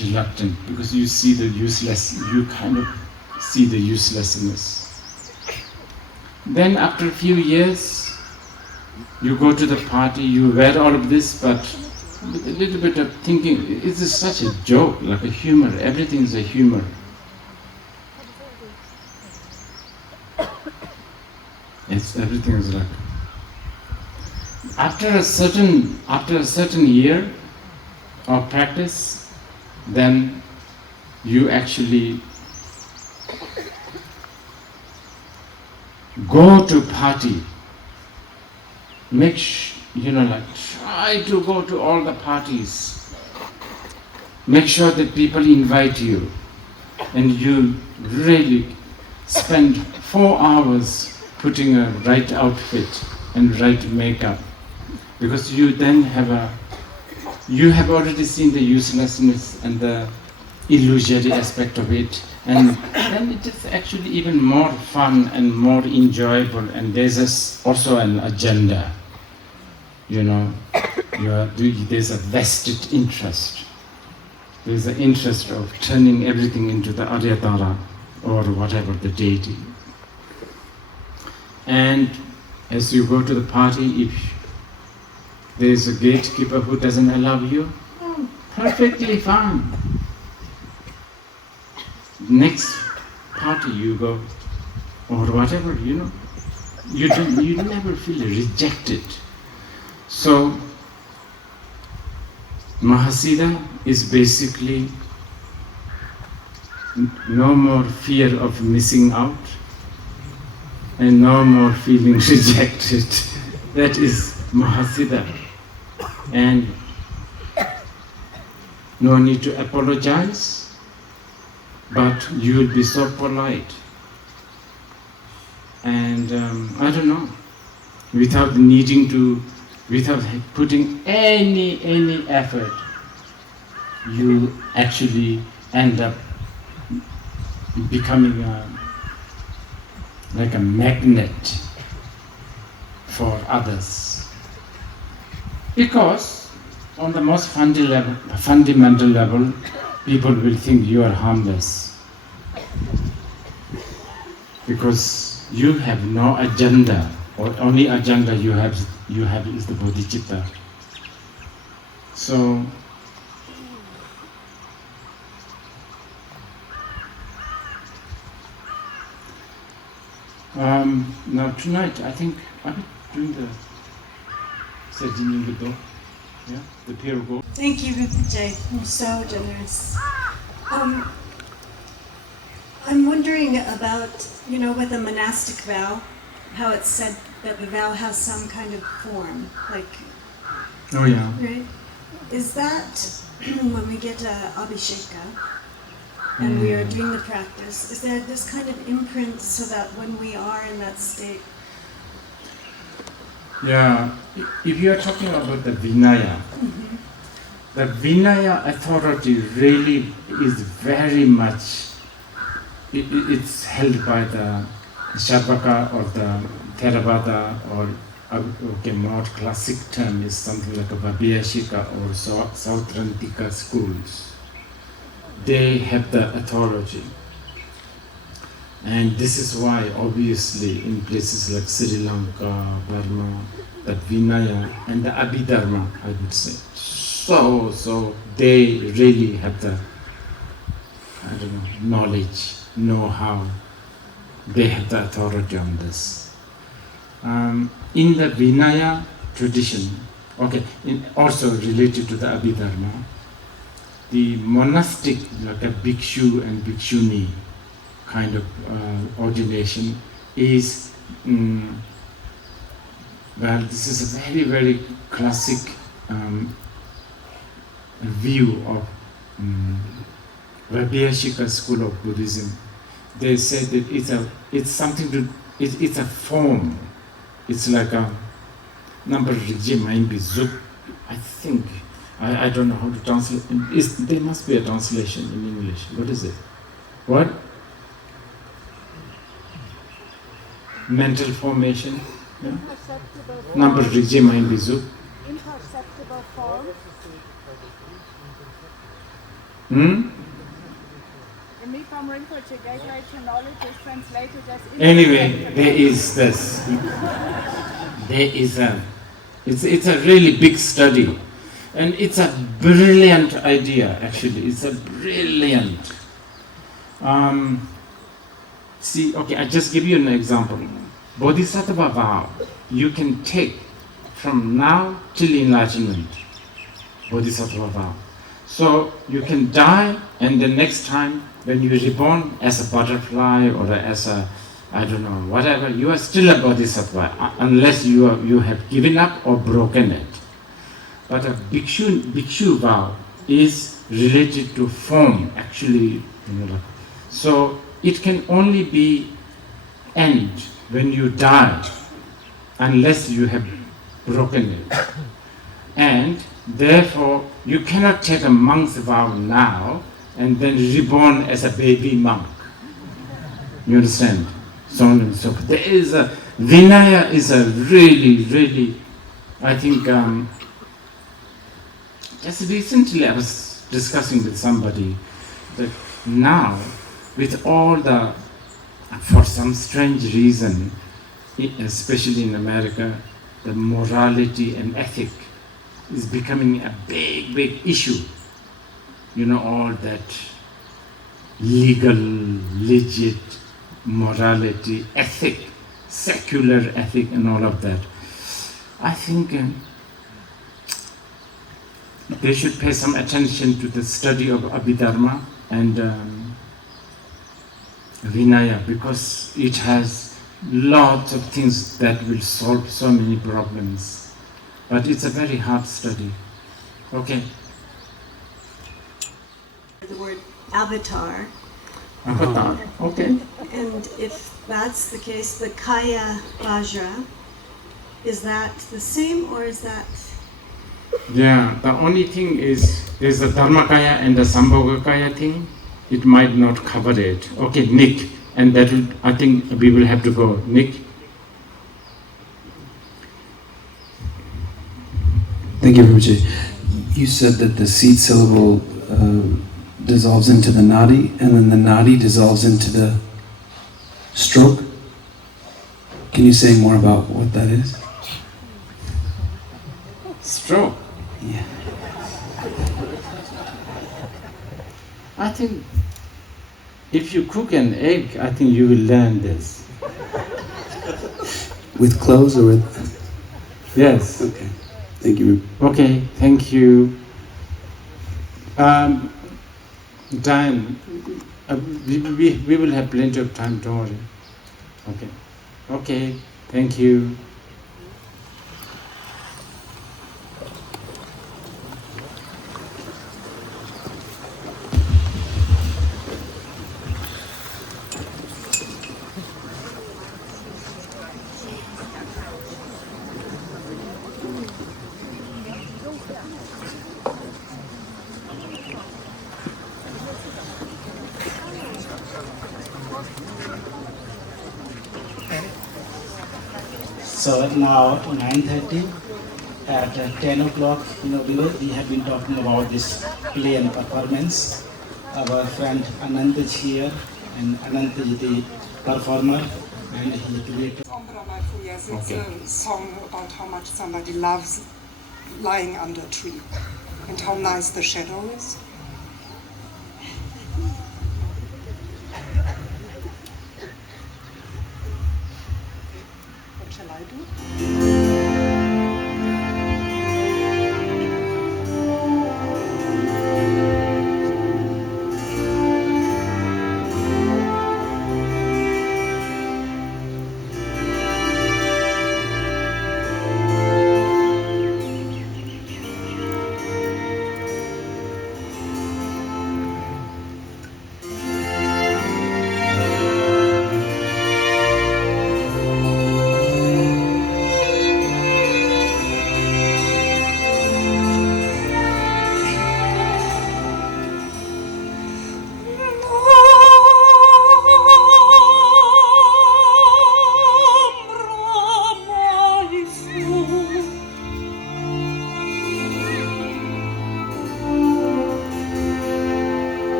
Reluctant, because you see the useless, you kind of see the uselessness. Then after a few years, you go to the party, you wear all of this, but with a little bit of thinking, it is such a joke, like a humor, everything is a humor. Everything is like, after a certain year of practice, then you actually go to party. Try to go to all the parties. Make sure that people invite you, and you really spend 4 hours putting a right outfit and right makeup, because you then you have already seen the uselessness and the illusory aspect of it, and then it is actually even more fun and more enjoyable, and there's also an agenda. There's a vested interest. There's an interest of turning everything into the Aryatara or whatever, the deity. And as you go to the party, if there's a gatekeeper who doesn't allow you, perfectly fine. Next party you go, or whatever, you never feel rejected. So Mahasiddha is basically no more fear of missing out and no more feeling rejected. That is Mahasiddha. And no need to apologize, but you will be so polite. And I don't know, without putting any effort, you actually end up becoming like a magnet for others. Because on the most fundamental level, people will think you are harmless. Because you have no agenda, or only agenda you have is the bodhicitta. So now tonight I think I'm doing the Sajini Buddha, the peer go. Thank you, Rinpoche. You're so generous. I'm wondering about, with a monastic vow, how it's said that the vow has some kind of form, like. Oh yeah. Right? Is that when we get Abhisheka and we are doing the practice, is there this kind of imprint so that when we are in that state? Yeah, if you are talking about the Vinaya, the Vinaya authority really is very much, it's held by the Shabaka or the Theravada, or more classic term is something like a Vabhyashika or Sautrantika schools. They have the authority. And this is why, obviously, in places like Sri Lanka, Burma, the Vinaya and the Abhidharma, I would say, so they really have the, knowledge, know-how. They have the authority on this. In the Vinaya tradition, also related to the Abhidharma, the monastic, like a bhikshu and bhikshuni kind of ordination is, this is a very, very classic view of Vaibhashika school of Buddhism. They say that it's a form. It's like a number regime, I think. I don't know how to translate. There must be a translation in English. What is it? What? Mental formation. Yeah? Number regime, imperceptible form. Me from Rinpoche, great knowledge is translated as anyway, there is this. It's a really big study. And it's a brilliant idea, actually. It's a brilliant. I just give you an example. Bodhisattva vow, you can take from now till enlightenment. Bodhisattva vow. So you can die, and the next time when you are reborn as a butterfly or as a, whatever, you are still a bodhisattva, unless you have given up or broken it. But a bhikshu vow is related to form, actually. So it can only be end when you die, unless you have broken it. And therefore, you cannot take a monk's vow now and then reborn as a baby monk. You understand? So on and so forth. There is a Vinaya is a really, really, I think. Just recently, I was discussing with somebody that now, with all the, for some strange reason, especially in America, the morality and ethic is becoming a big, big issue. All that legal, legit morality, ethic, secular ethic, and all of that. I think they should pay some attention to the study of Abhidharma and Vinaya, because it has lots of things that will solve so many problems. But it's a very hard study. Okay. The word avatar. Avatar, okay. And if that's the case, the Kaya Vajra, is that the same or is that? Yeah, the only thing is there's a Dharmakaya and the Sambhogakaya thing. It might not cover it. Okay, Nick, and that will, I think we will have to go. Nick? Thank you, Rinpoche. You said that the seed syllable dissolves into the nadi, and then the nadi dissolves into the stroke. Can you say more about what that is? Stroke? Yeah. I think if you cook an egg, I think you will learn this. With clothes or with? Yes. Okay. Thank you. Okay, thank you. Diane, we will have plenty of time, don't worry. Okay. Okay, thank you. So now 9:30, at 10 o'clock, we have been talking about this play and performance. Our friend Anant is here, and Anant is the performer, and he created. Yes, it's Okay. a song about how much somebody loves lying under a tree and how nice the shadow is. What shall I do?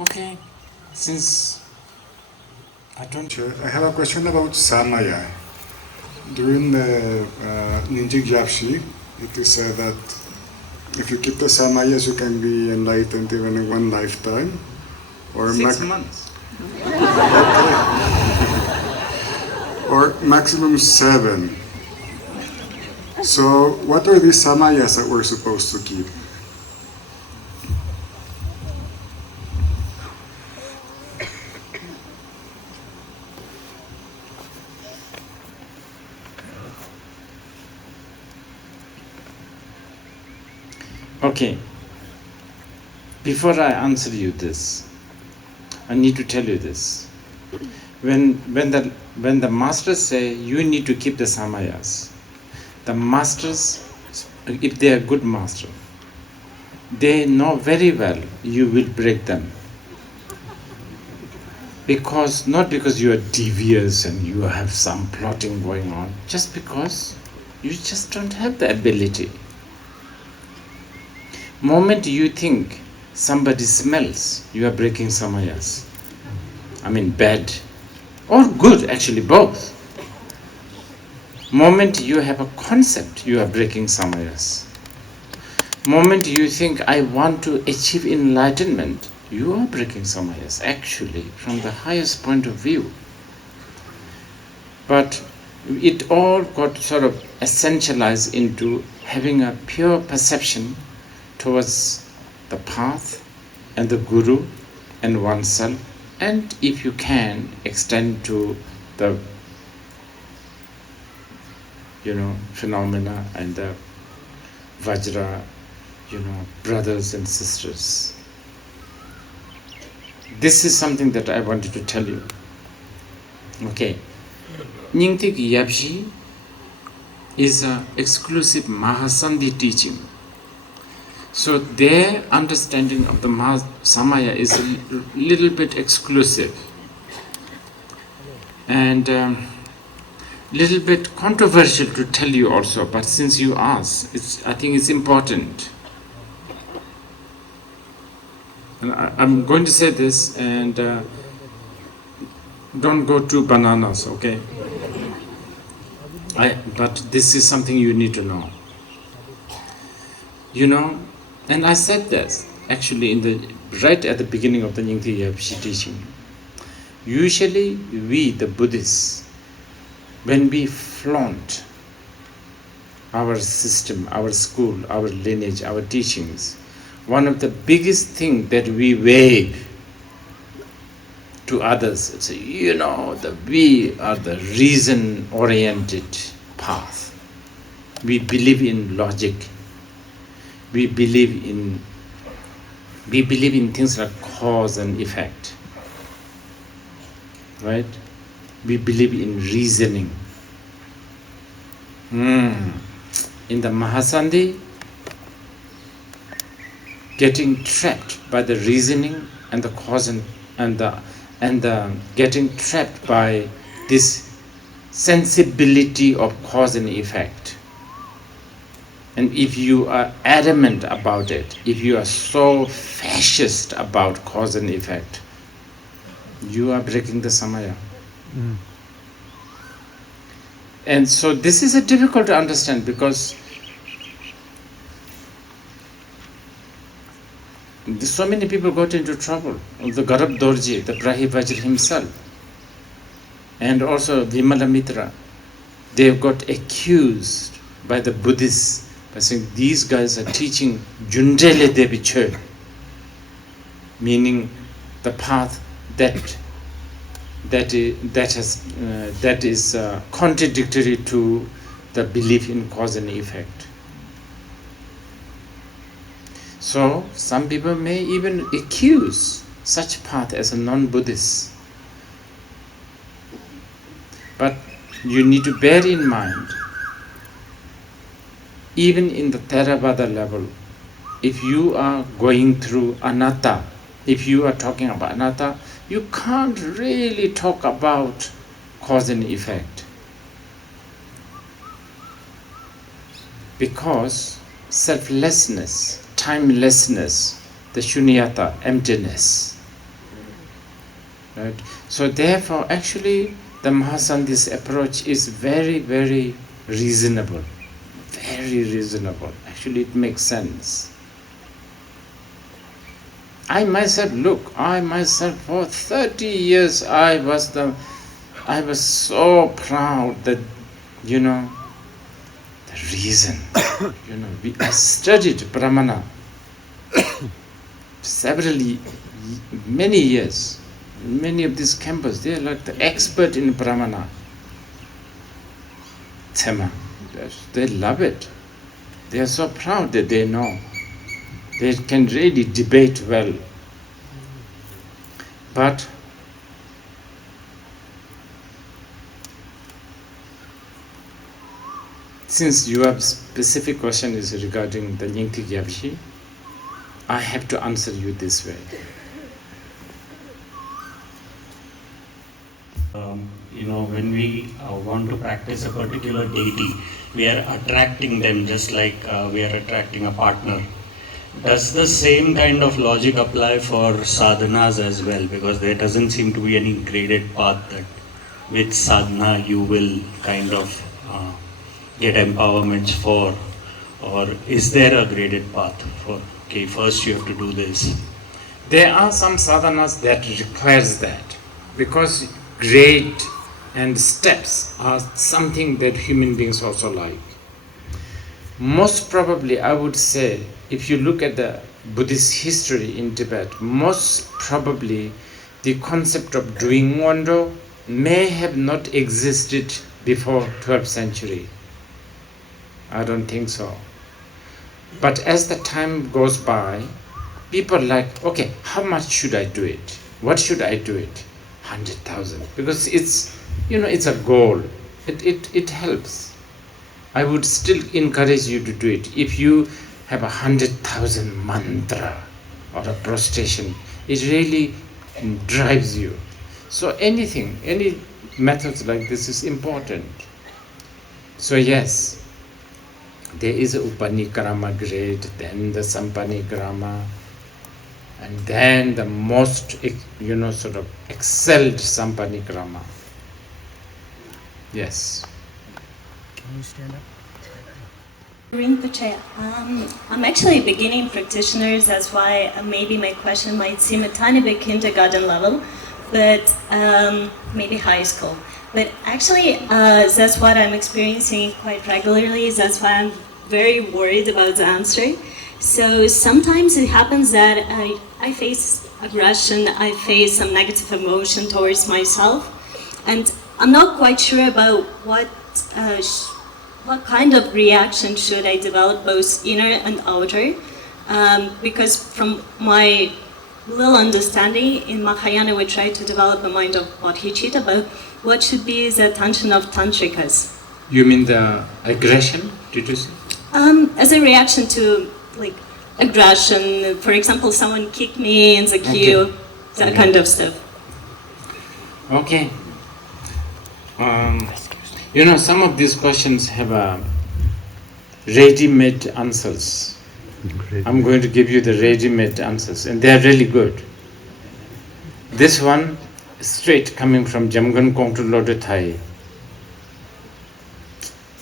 Okay, since I don't... I have a question about Samaya. During the Ninjik Japshi, it is said that if you keep the Samayas, you can be enlightened even in one lifetime. Or 6 months. Okay. Or maximum 7. So, what are these Samayas that we're supposed to keep? Okay, before I answer you this, I need to tell you this. When the masters say you need to keep the samayas, the masters, if they are good master, they know very well you will break them. Because, not because you are devious and you have some plotting going on, just because you just don't have the ability. Moment you think somebody smells, you are breaking samayas. I mean bad or good, actually both. Moment you have a concept, you are breaking samayas. Moment you think I want to achieve enlightenment, you are breaking samayas, actually, from the highest point of view. But it all got sort of essentialized into having a pure perception towards the path and the guru and oneself, and if you can, extend to the phenomena and the Vajra, brothers and sisters. this is something that I wanted to tell you. Okay. Nyingtik Yapshi is an exclusive Mahasandhi teaching. So their understanding of the Samaya is a little bit exclusive and little bit controversial to tell you also, but since you asked, I think it's important. And I'm going to say this, and don't go too bananas, okay? But this is something you need to know. You know, and I said this actually right at the beginning of the Nyingtik Yapshi teaching. Usually we, the Buddhists, when we flaunt our system, our school, our lineage, our teachings, one of the biggest things that we wave to others is, you know, we are the reason-oriented path. We believe in logic. We believe in things like cause and effect. Right? We believe in reasoning. In the Mahasandhi, getting trapped by the reasoning and the cause and the getting trapped by this sensibility of cause and effect. And if you are adamant about it, if you are so fascist about cause and effect, you are breaking the Samaya. And so this is difficult to understand because so many people got into trouble. The Garab Dorji, the Prahi Vajra himself, and also Vimala Mitra, they got accused by the Buddhists by saying these guys are teaching Jundele Devi Chö, meaning the path that is contradictory to the belief in cause and effect. So some people may even accuse such path as a non-Buddhist. But you need to bear in mind, even in the Theravada level, if you are going through anatta, if you are talking about anatta, you can't really talk about cause and effect. Because selflessness, timelessness, the shunyata, emptiness. Right? So therefore, actually, the Mahasandhi's approach is very, very reasonable. Very reasonable. Actually, it makes sense. I myself, for 30 years, I was so proud that, you know, the reason, you know, I studied Brahmana many years. Many of these campers, they are like the expert in Brahmana. Tema. They love it. They are so proud that they know. They can really debate well. But since your specific question is regarding the Nyingtik Yapshi, I have to answer you this way. You know, when we want to practice a particular deity, we are attracting them just like we are attracting a partner. Does the same kind of logic apply for sadhanas as well? Because there doesn't seem to be any graded path that with sadhana you will kind of get empowerments for, or is there a graded path for, okay, first you have to do this? There are some sadhanas that requires that, because grade and steps are something that human beings also like. Most probably, I would say, if you look at the Buddhist history in Tibet, most probably the concept of doing wando may have not existed before 12th century. I don't think so. But as the time goes by, people like, okay, how much should I do it? What should I do it? 100,000. Because it's, it's a goal. It helps. I would still encourage you to do it. If you have 100,000 mantra or a prostration, it really drives you. So any methods like this is important. So yes, there is a Upanikrama grade, then the Sampanikrama, and then the most, sort of excelled Sampanikrama. Yes. Can you stand up? Rinpoche, I'm actually a beginning practitioner, that's why maybe my question might seem a tiny bit kindergarten level, but maybe high school. But actually, that's what I'm experiencing quite regularly, that's why I'm very worried about the answer. So sometimes it happens that I face aggression, I face some negative emotion towards myself, and I'm not quite sure about what kind of reaction should I develop, both inner and outer, because from my little understanding in Mahayana, we try to develop a mind of bodhicitta about what should be the attention of tantrikas. You mean the aggression, did you say? As a reaction to like aggression, for example, someone kicked me in the queue, that kind of stuff. Okay. Some of these questions have ready-made answers. I'm going to give you the ready-made answers, and they are really good. This one, straight coming from Jamgon Kongtu Lodo Thai.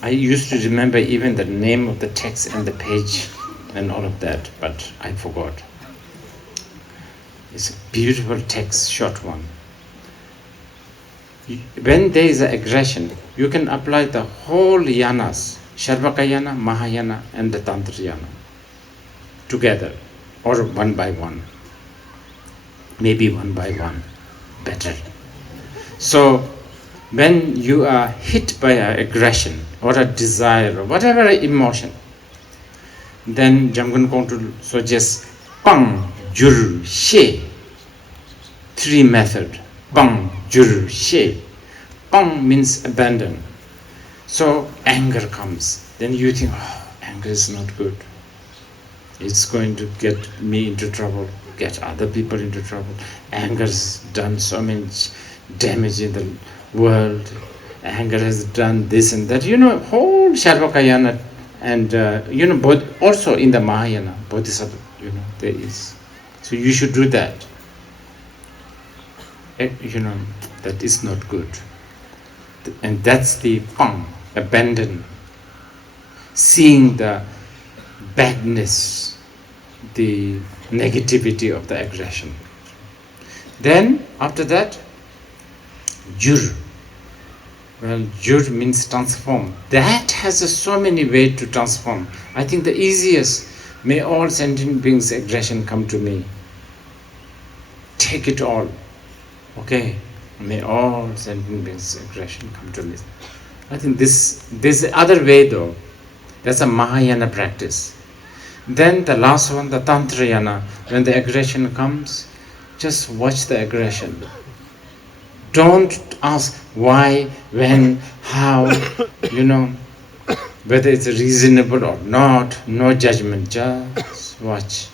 I used to remember even the name of the text and the page and all of that, but I forgot. It's a beautiful text, short one. When there is aggression, you can apply the whole yanas, Sharvakayana, Mahayana, and the Tantrayana together, or one by one. Maybe one by one, better. So, when you are hit by an aggression or a desire or whatever emotion, then Jamgon Kongtu suggests Pang, Jur, She. 3 methods. Pang, Jur, She. Pang means abandon. So anger comes. Then you think, anger is not good. It's going to get me into trouble, get other people into trouble. Anger has done so much damage in the world. Anger has done this and that. Whole Sharvakayana and, both also in the Mahayana, Bodhisattva, there is. So you should do that. That is not good. And that's the pang, abandon. Seeing the badness, the negativity of the aggression. Then, after that, jur. Well, jur means transform. That has so many ways to transform. I think the easiest, may all sentient beings' aggression come to me. Take it all. Okay? May all sentient beings' aggression come to me. I think there's the other way though. That's a Mahayana practice. Then the last one, the Tantrayana. When the aggression comes, just watch the aggression. Don't ask why, when, how, whether it's reasonable or not. No judgment, just watch.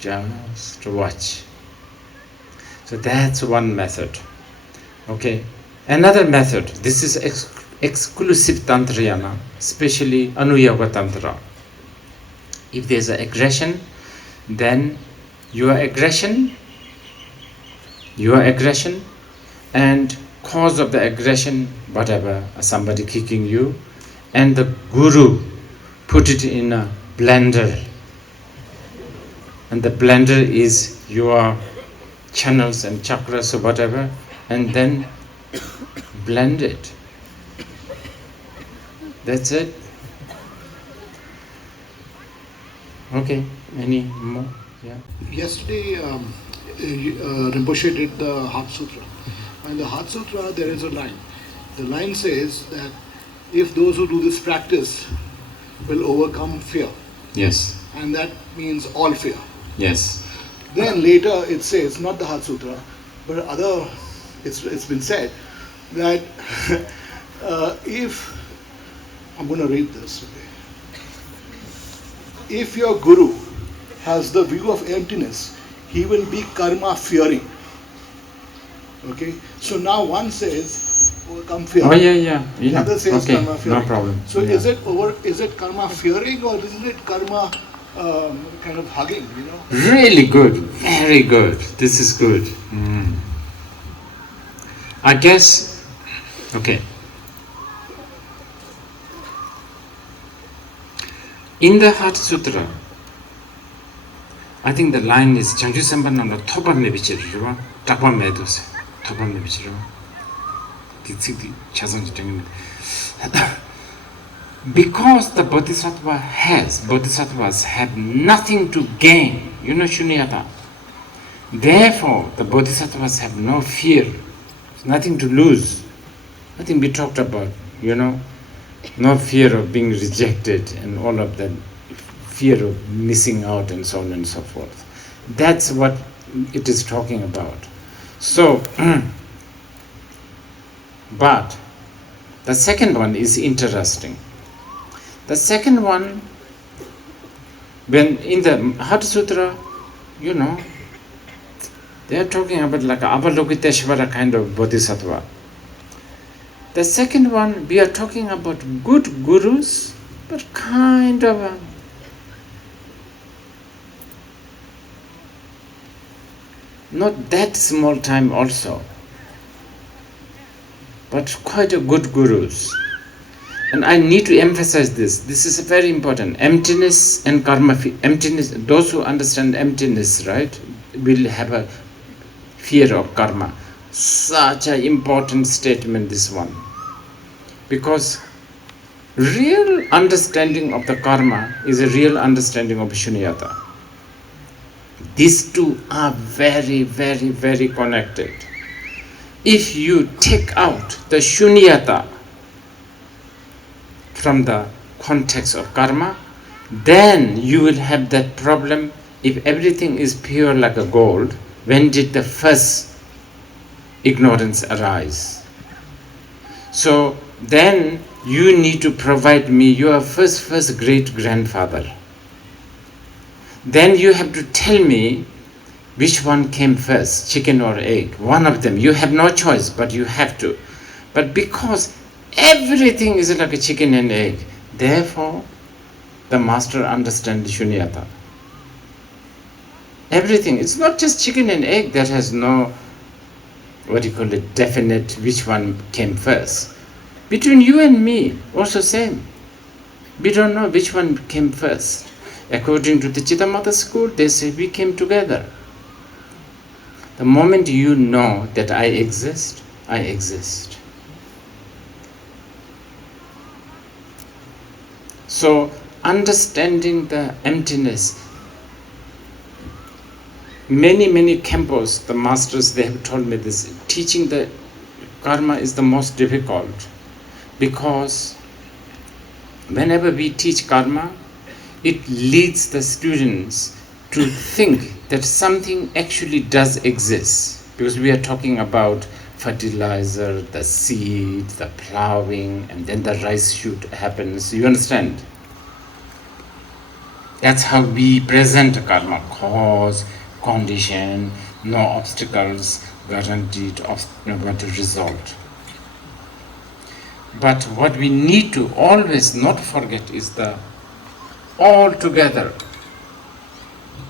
Just watch. So that's one method. Okay. Another method, this is exclusive Tantrayana, especially Anuyoga Tantra. If there's an aggression, then your aggression and cause of the aggression, whatever, somebody kicking you, and the guru put it in a blender. And the blender is your channels and chakras or whatever, and then blend it. That's it. Okay, any more? Yeah. Yesterday, Rinpoche did the Heart Sutra. In the Heart Sutra, there is a line. The line says that if those who do this practice will overcome fear. Yes. And that means all fear. Yes. Then later it says, not the Heart Sutra, but it's been said that if, I'm going to read this, okay? If your guru has the view of emptiness, he will be karma fearing. Okay, so now one says overcome fear. Oh yeah. The other says Okay, karma fearing. no problem. So Yeah. is it karma fearing, or isn't it karma kind of hugging? Really good, very good. This is good. I guess, okay. In the Heart Sutra, I think the line is Chanchu Sampan the Topa Mebichirua, Tapa Medus, Topa Mebichirua. Because the Bodhisattvas have nothing to gain, Shunyata. Therefore, the Bodhisattvas have no fear, nothing to lose, nothing to be talked about, no fear of being rejected and all of that, fear of missing out and so on and so forth. That's what it is talking about. So, but the second one is interesting. The second one, when in the Heart Sutra, they are talking about like Avalokiteshvara kind of bodhisattva. The second one, we are talking about good gurus, but kind of not that small time also, but quite a good gurus. And I need to emphasize this. This is very important. Emptiness and karma. Emptiness. Those who understand emptiness, right, will have a fear of karma. Such an important statement, this one. Because real understanding of the karma is a real understanding of shunyata. These two are very, very, very connected. If you take out the shunyata from the context of karma, then you will have that problem. If everything is pure like a gold, when did the first ignorance arise? So then you need to provide me your first great grandfather. Then you have to tell me which one came first, chicken or egg. One of them. You have no choice, but you have to. But because everything is like a chicken and egg, therefore the master understands shunyata. Everything. It's not just chicken and egg that has no, definite which one came first. Between you and me, also same. We don't know which one came first. According to the Chittamata school, they say we came together. The moment you know that I exist, I exist. So, understanding the emptiness, many Khenpos, the masters, they have told me this, teaching the karma is the most difficult, because whenever we teach karma, it leads the students to think that something actually does exist, because we are talking about fertilizer, the seed, the plowing, and then the rice shoot happens. You understand? That's how we present karma: cause, condition, no obstacles, guaranteed result. But what we need to always not forget is the all together.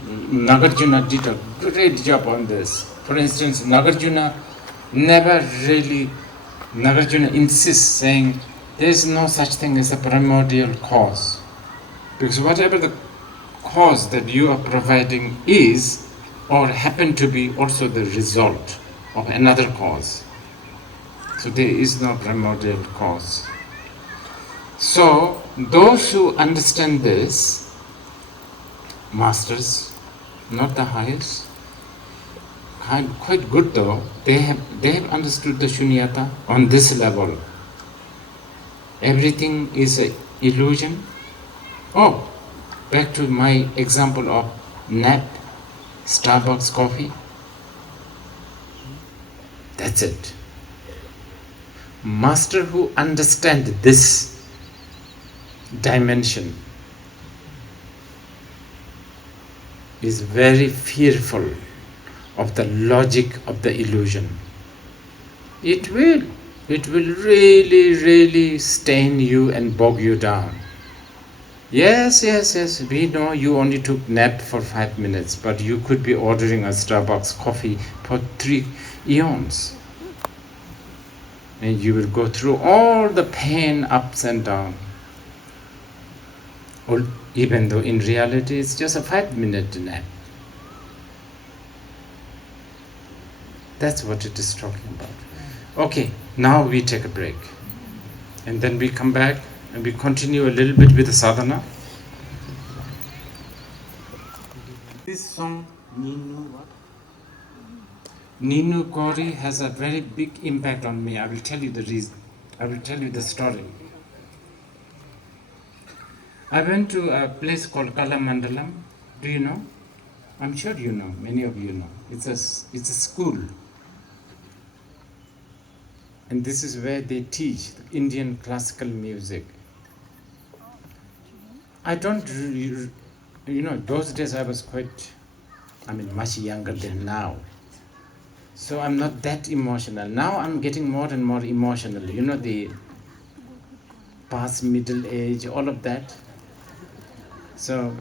Nagarjuna did a great job on this. For instance, Nagarjuna insists, saying there is no such thing as a primordial cause. Because whatever the cause that you are providing is, or happen to be, also the result of another cause. So there is no primordial cause. So those who understand this, masters, not the highest, quite good though, they have understood the shunyata on this level. Everything is an illusion. Oh, back to my example of nap, Starbucks coffee. That's it. Master who understands this dimension is very fearful of the logic of the illusion. It will really, really stain you and bog you down. Yes, we know you only took nap for 5 minutes, but you could be ordering a Starbucks coffee for 3 eons. And you will go through all the pain, ups and downs. Or even though in reality it's just a 5-minute nap. That's what it is talking about. Okay, now we take a break. And then we come back and we continue a little bit with the sadhana. This song, Ninu Kori, has a very big impact on me. I will tell you the reason. I will tell you the story. I went to a place called Kalamandalam. Do you know? I'm sure you know. Many of you know. It's a school. And this is where they teach Indian classical music. I don't, those days I was much younger than now. So I'm not that emotional. Now I'm getting more and more emotional. The past middle age, all of that. So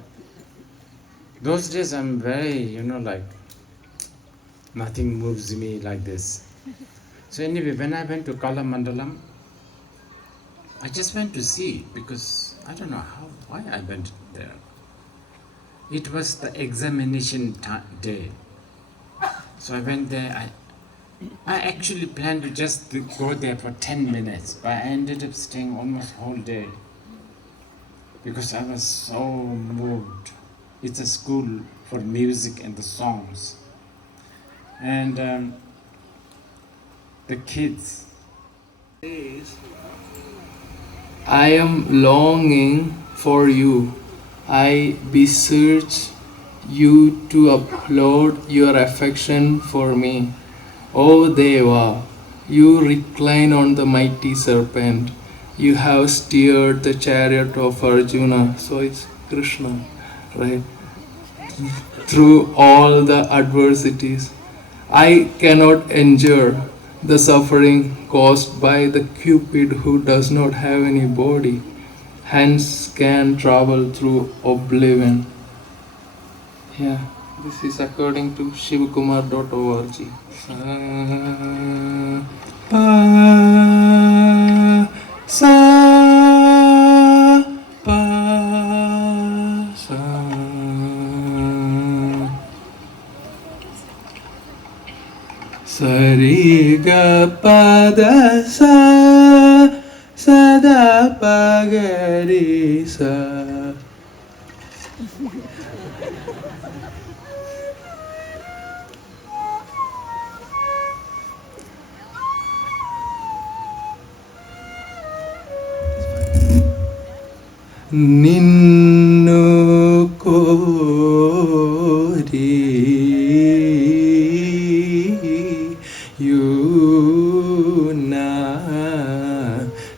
those days I'm very, nothing moves me like this. So anyway, when I went to Kalamandalam, I just went to see, because I don't know why I went there. It was the examination day. So I went there. I actually planned to just go there for 10 minutes, but I ended up staying almost whole day because I was so moved. It's a school for music and the songs. And the kids. I am longing for you. I beseech you to upload your affection for me. O Deva, you recline on the mighty serpent. You have steered the chariot of Arjuna. So it's Krishna, right? Through all the adversities. I cannot endure the suffering caused by the Cupid who does not have any body, hence can travel through oblivion. Yeah, this is according to shivakumar.org. Sari ga pada sa sada pagari sa. Ninnu kori yuna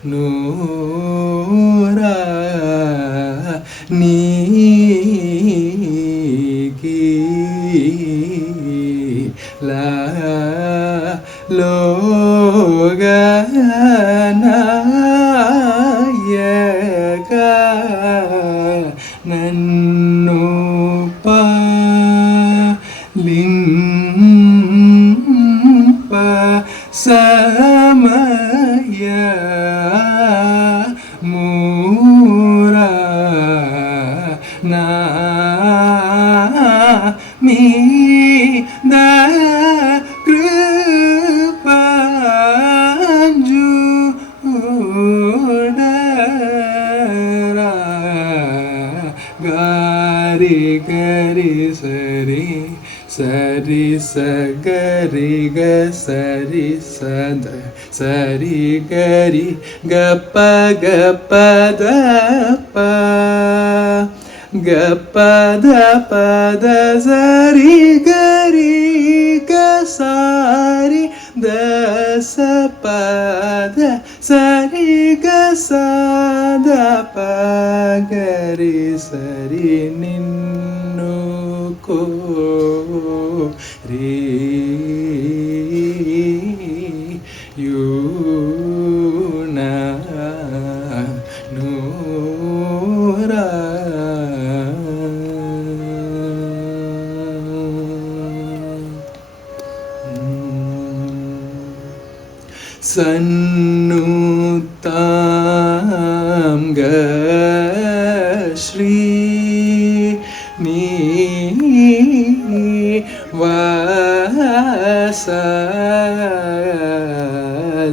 nura niki la logana Nannu limpa samaya mura na mi da kripanju Gari gari sari sari sa gari ga sari sada sari gari ga pa da sari gari ga sari da sa pa da sa ri ga sa da pa ga ri sa ri ni nu ko ri yu na nu ra. Sannutam ga Shri Ni Vasa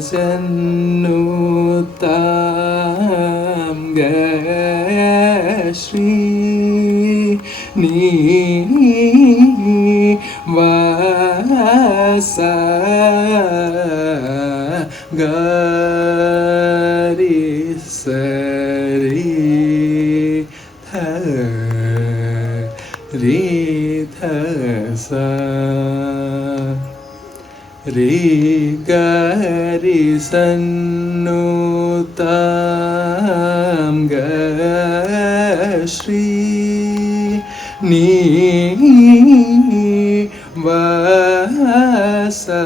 Sannutam ga Shri Ni Vasa Gari sari tha ri tha sa ri gari sannutam ga Shri Ni Vasa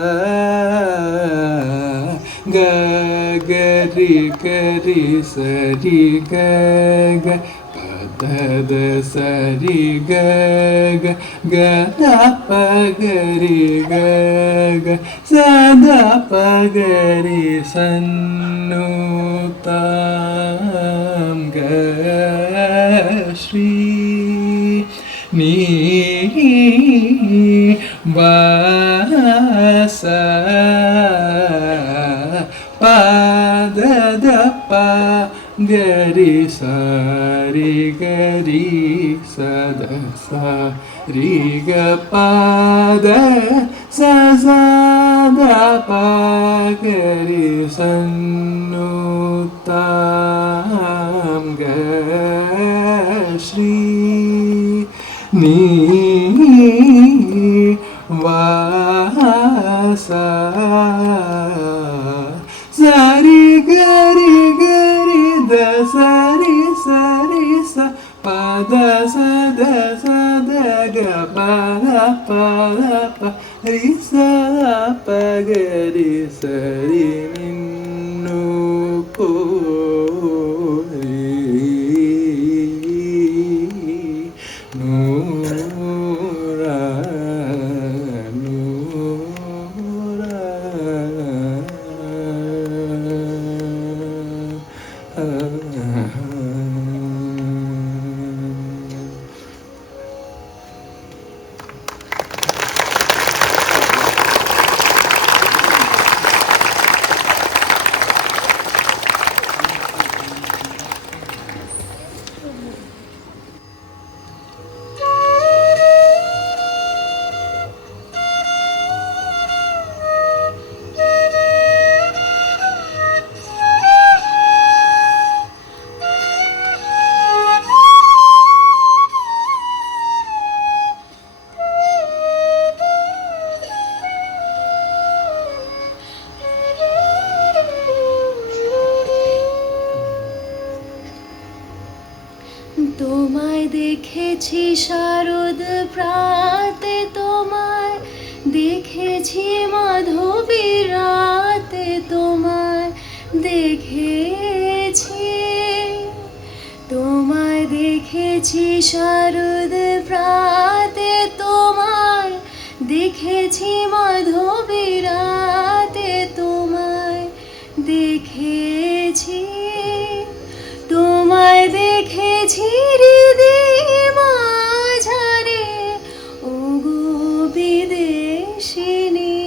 ga ga ri sa ri ga ga pa da sa ri ga ga ga da pa ga ri ga ga sa da pa ga ri sannutam ga Shri Ni Vasa pa da da pa ga ri sa ri ga ri sa da sa ri ga pa da sa da pa ga ri sannutam ga Shri Ni Vasa Sari gari gari da sari sari sa pa da sa da ga pa da pa ri sa pa ga ri sa ri ni nu ko ri nu ra nu ra. তোমায় দেখেছি শারদ প্রাতে, তোমায় দেখেছি মাধবী রাতে, তোমায় দেখেছি, তোমায় দেখেছি শারদ প্রাতে, তোমায় দেখেছি মাধবী রাতে, তোমায় দেখেছি, তোমায় দেখেছি হৃদে মাঝারে, ওগো বিদেশিনী,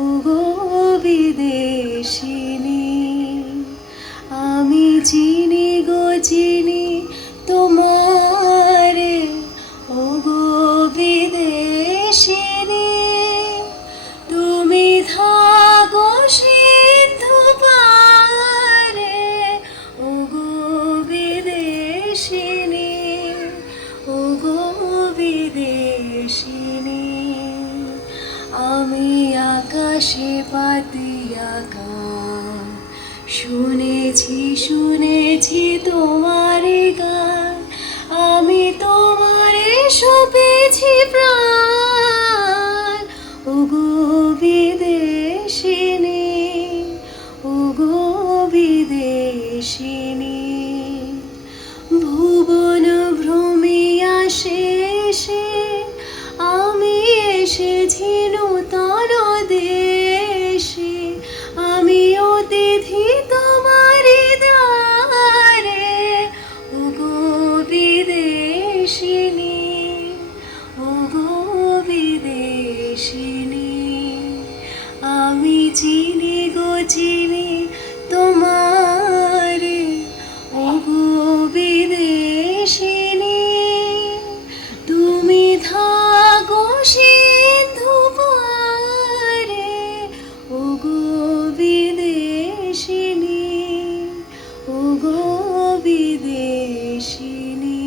ওগো বিদেশিনী। আমি চিনি গো চিনি তোমারে, ওগো বিদেশিনী। তুমি থাকো সিন্ধু পারে, ওগো বিদেশিনী, ওগো বিদেশিনী। আমি আকাশ আকাশে পাতিয়া শুনেছি শুনেছি তোমারে গান আমি তোমারে সপেছি প্রাণ ওগো বিদেশিনী ওগো বিদেশিনী ভুবন ভ্রমিয়া শেষে আমি এসেছি নূতন দেশে আমি অতিথি তোমারি দ্বারে ওগো বিদেশিনী ওগো বিদেশিনী আমি চিনি গো চিনি তোমারে ওগো বিদেশিনী তুমি থাকো সিন্ধু পারে ওগো বিদেশিনী ওগো বিদেশিনী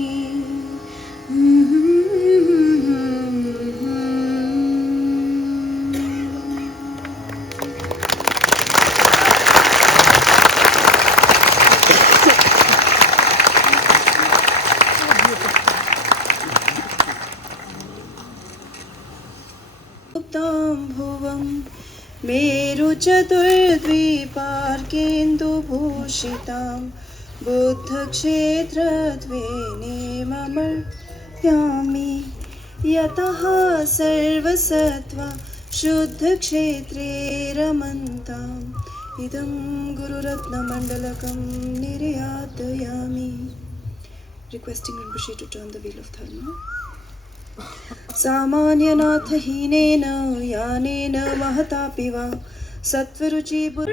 भुवं मेरुचतुर्द्वीपार्केन्दुभूषितां बुद्धक्षेत्रद्वेनेमर्त्यामि यतः सर्वसत्त्वा शुद्धक्षेत्रे रमन्ताम् इदं गुरुरत्नमण्डलकं निर्यातयामि. Requesting Rinpoche to turn the wheel of Dharma. सामान्यनाथहीनेन यानेन महतापि वा सत्वरुचि peu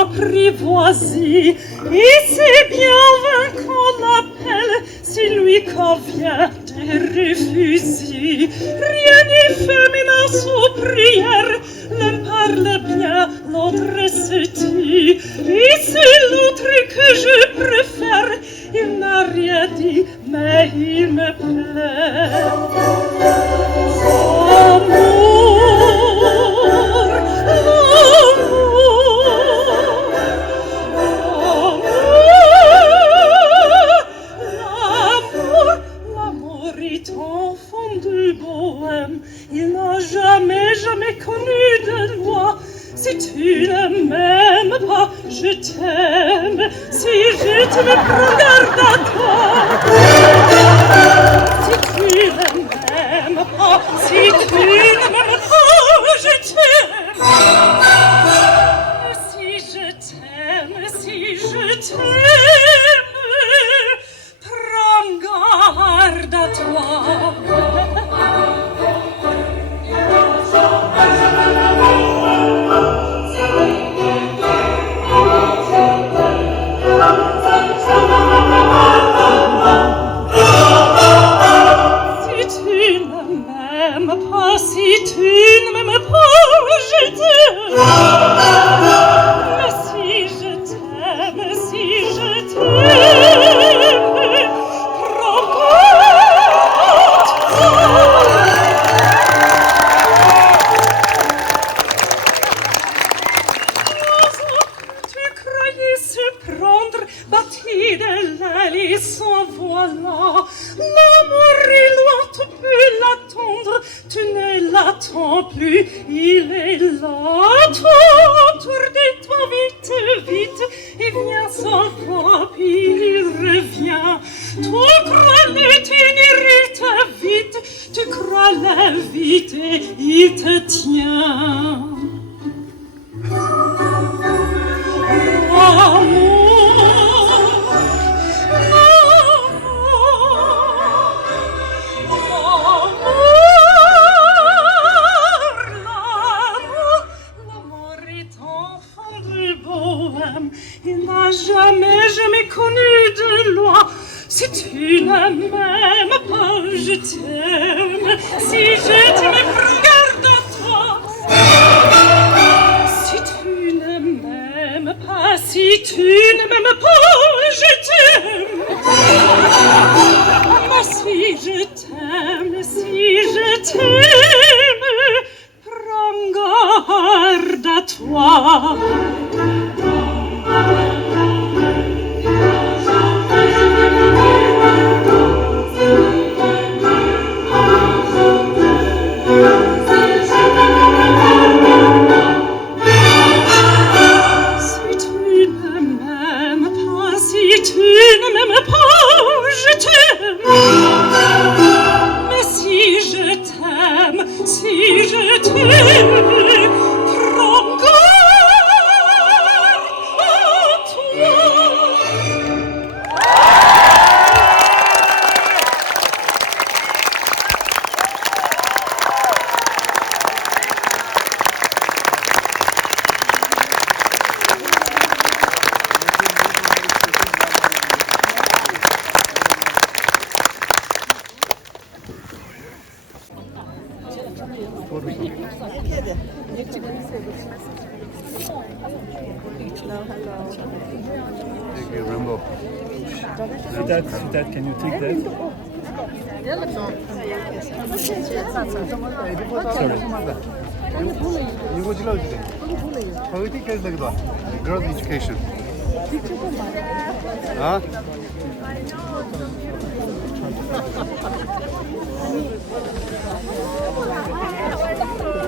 apprivoisie et c'est bien vain qu'on appelle si lui convient de refuser. Rien n'est féminin sous prière, l'un parle bien, l'autre se tue. Et c'est l'autre que je préfère, il n'a rien dit, mais il me plaît. L'amour est enfant de bohème, il n'a jamais connu de loi. Si tu ne m'aimes pas, je t'aime. Si je t'aime, prends garde à toi. Si tu ne m'aimes pas, si tu ne m'aimes pas, je t'aime. Si je t'aime, prends garde à toi. Si tu ne m'aimes pas, je t'aime. Mais si je t'aime, prends tu croyais se prendre, bâti de l'aile et sans voilà. L'amour est loin, tu peux l'attendre. Tu ne l'attends plus, il est là, toi, autour de toi, vite, vite, et viens sans voix, puis il revient. Toi, crois-le, tu n'hérites vite, tu crois-le vite, et il te tient. Il n'a jamais connu de loi. Si tu ne m'aimes pas, je t'aime. Si je t'aime, prends garde à toi. Si tu ne m'aimes pas, si tu ne m'aimes pas, je t'aime. Mais si je t'aime, prends garde. toi. Si tu ne m'aimes pas, si tu ne m'aimes pas, je t'aime. Mais si je t'aime, si je t'aime, prends garde à toi. Thank you, Rambo. Sweetheart, can you take that? Girls' education. Huh?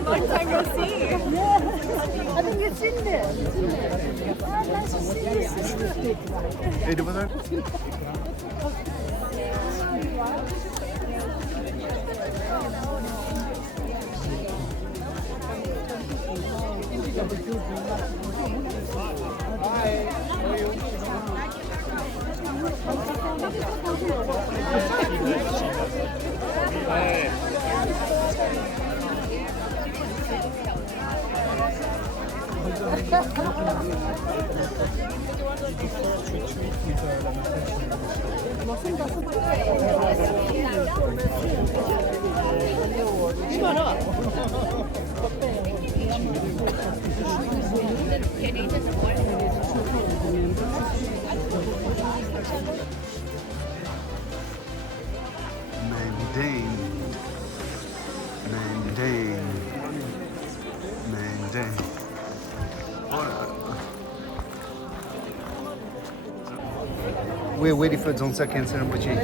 Long time no see. I think it's in there. Nice to see you. Hey, do that. We're waiting for Dzongsar Khyentse Rinpoche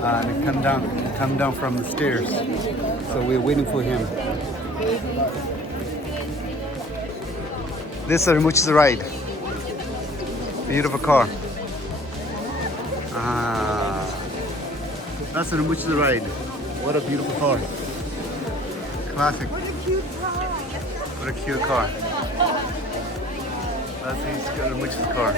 to come down from the stairs. So we're waiting for him. This is Rinpoche's ride. Beautiful car. That's Rinpoche's ride. What a beautiful car. Classic. What a cute car. That's Rinpoche's car.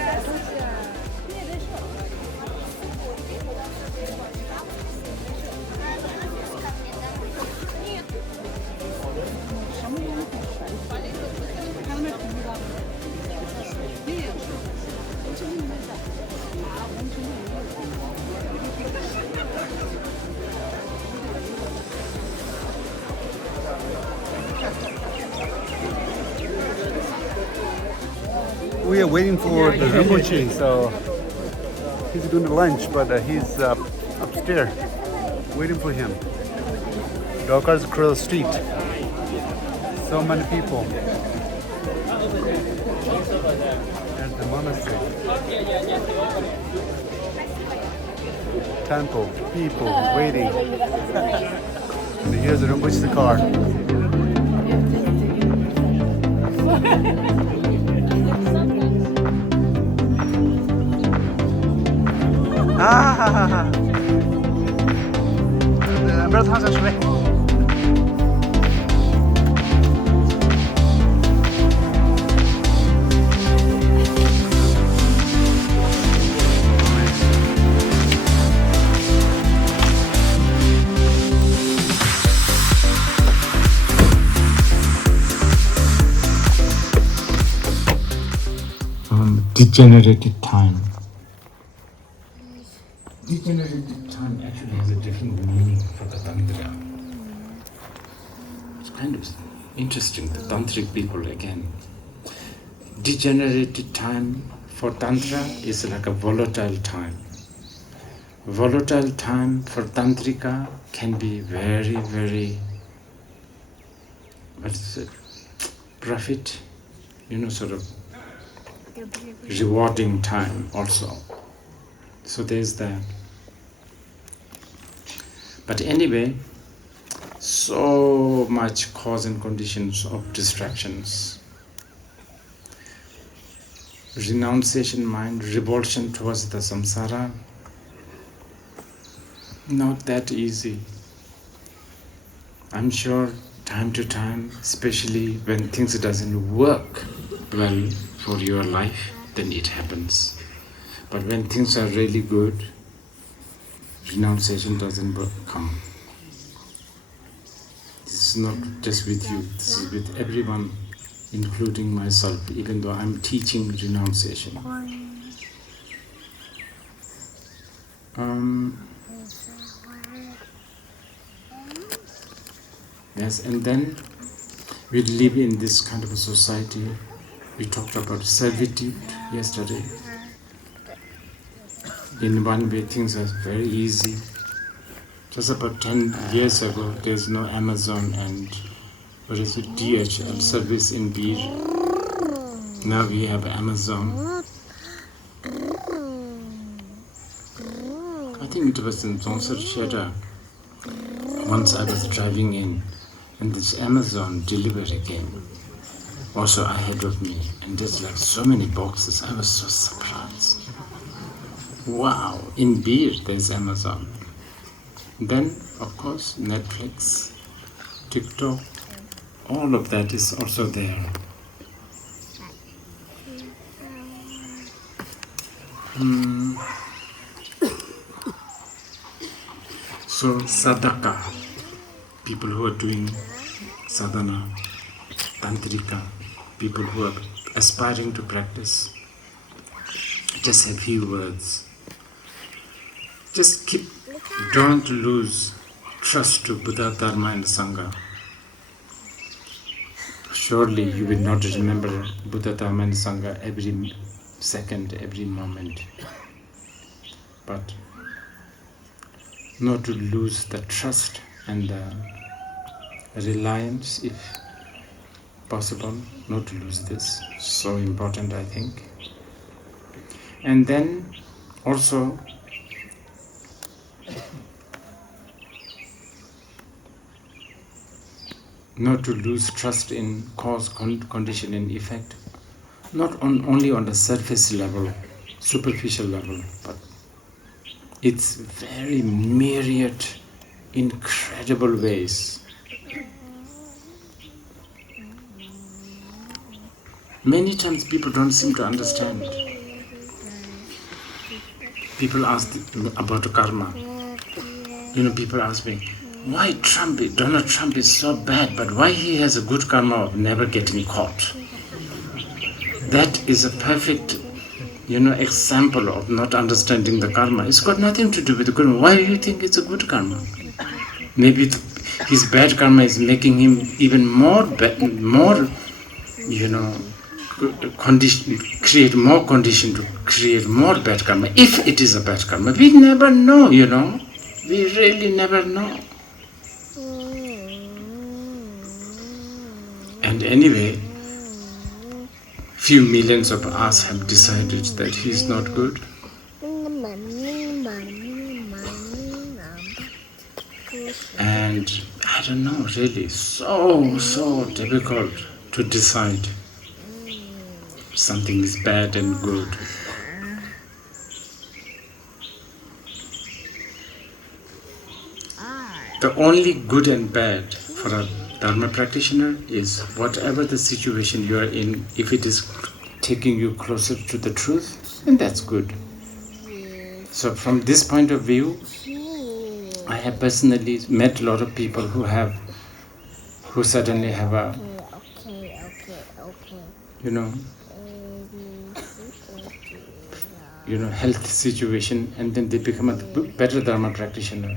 We are waiting for the Rinpoche, so he's doing the lunch, but he's upstairs, waiting for him. Dogcars across the street. So many people. There's the monastery. Temple, people waiting. And here's the Rinpoche's car. Degenerated time. Degenerated time actually has a different meaning for the Tantra. It's kind of interesting, the Tantric people again. Degenerated time for Tantra is like a volatile time. Volatile time for Tantrika can be very, very, rough it, sort of rewarding time also. So there's that. But anyway, so much cause and conditions of distractions. Renunciation mind, revulsion towards the samsara, not that easy. I'm sure time to time, especially when things doesn't work well for your life, then it happens. But when things are really good, renunciation doesn't come. This is not just with you, this is with everyone, including myself, even though I'm teaching renunciation. Yes, and then we live in this kind of a society. We talked about servitude yesterday. In one way, things are very easy. Just about 10 years ago, there's no Amazon and DHL service in Bir. Now we have Amazon. I think it was in Dzongsar Khyentse. Once I was driving in, and this Amazon delivery came also ahead of me, and there's like so many boxes. I was so surprised. Wow, in Bir there's Amazon. Then, of course, Netflix, TikTok, all of that is also there. So, sadhaka, people who are doing sadhana, tantrika, people who are aspiring to practice, just a few words. Just don't lose trust to Buddha, Dharma and Sangha. Surely you will not remember Buddha, Dharma and Sangha every second, every moment. But not to lose the trust and the reliance, if possible, not to lose this. So important, I think. And then also not to lose trust in cause, condition and effect, not only on the surface level, superficial level, but it's very myriad, incredible ways. Many times people don't seem to understand. People ask about karma. People ask me, why Donald Trump is so bad, but why he has a good karma of never getting caught? That is a perfect, example of not understanding the karma. It's got nothing to do with the karma. Why do you think it's a good karma? Maybe his bad karma is making him even create more condition to create more bad karma. If it is a bad karma, we never know, We really never know. And anyway, few millions of us have decided that he's not good. And I don't know, really, so difficult to decide something is bad and good. The only good and bad for a Dharma practitioner is whatever the situation you are in, if it is taking you closer to the truth, then that's good. So from this point of view, I have personally met a lot of people who suddenly have a, health situation, and then they become a better Dharma practitioner.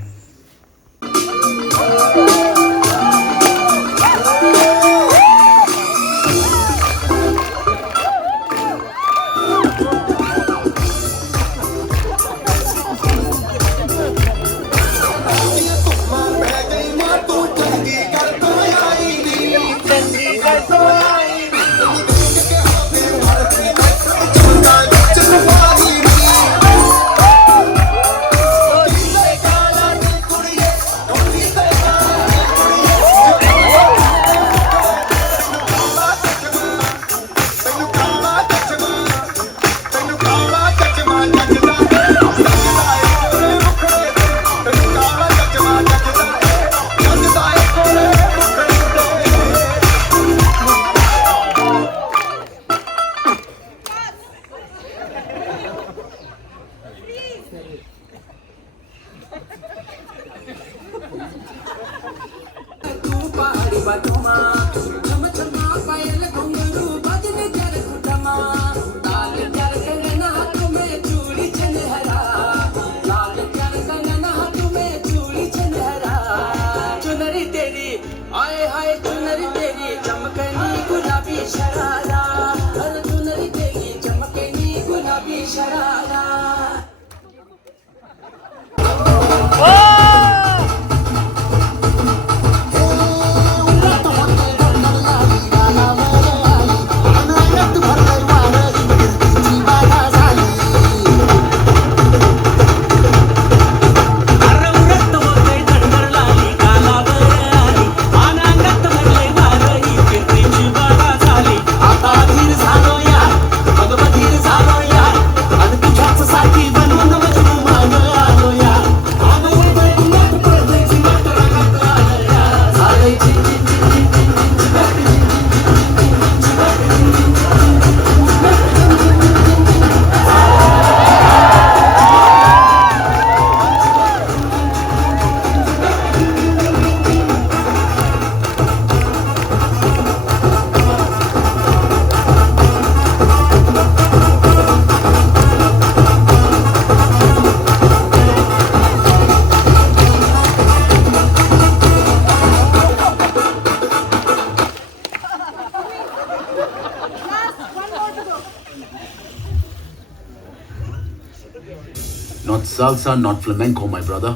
Not salsa, not flamenco, my brother.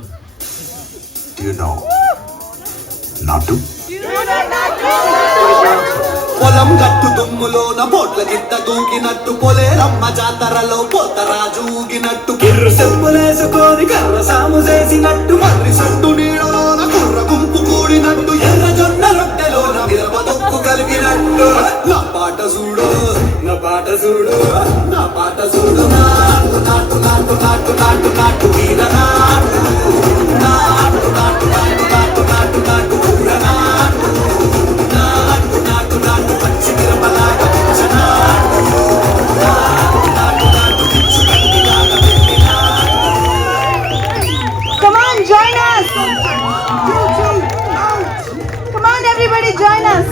Do you know? Not to? పొలం గట్టు దుమ్ములోన బోట్ల గిట్ట దూకినట్టు పొలేరమ్మ జాతరలో పోతరాజు ఊగినట్టు కిర్రు చెప్పులేసుకొని కర్ర సాము చేసినట్టు మర్రి సట్టు నీడలోన కుర్ర గుంపు కూడినట్టు ఎర్ర జొన్న రొట్టెలోన మిరప దొక్కు కలిగినట్టు నా పాట చూడు నా పాట చూడు నా పాట చూడు నాటు నాటు నాటు నాటు నాటు నాటు వీర నాటు నాటు నాటు నాటు నాటు నాటు నాటు ఊర నాటు నాటు నాటు నాటు పచ్చి మిరపలాగా నాటు నాటు నాటు నాటు పిచ్చు గడ్డిలాగా వెళ్లి నాటు. Come on, join us! Come on, everybody, join us!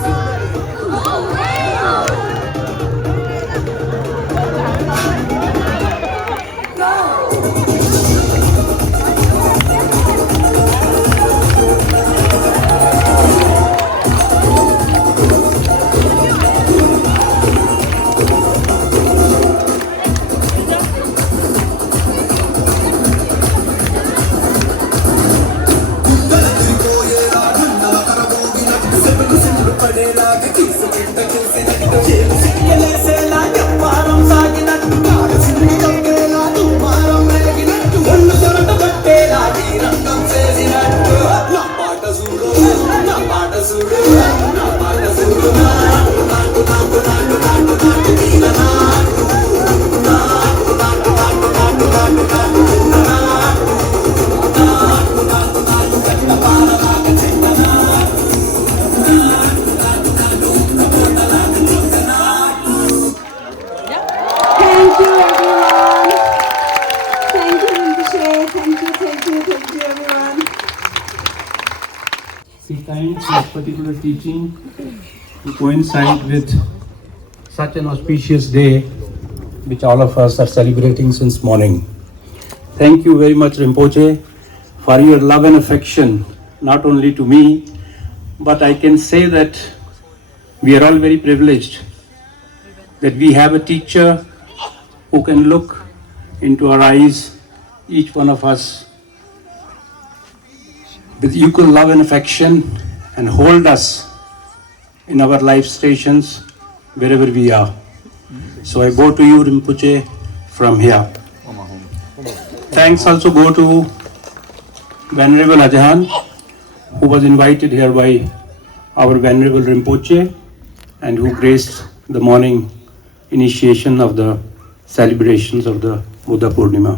He finds this particular teaching to coincide with such an auspicious day which all of us are celebrating since morning. Thank you very much, Rinpoche, for your love and affection, not only to me, but I can say that we are all very privileged that we have a teacher who can look into our eyes, each one of us, with equal love and affection and hold us in our life stations wherever we are. So I bow to you, Rinpoche, from here. Thanks also go to Venerable Ajahan, who was invited here by our Venerable Rinpoche and who graced the morning initiation of the celebrations of the Buddha Purnima.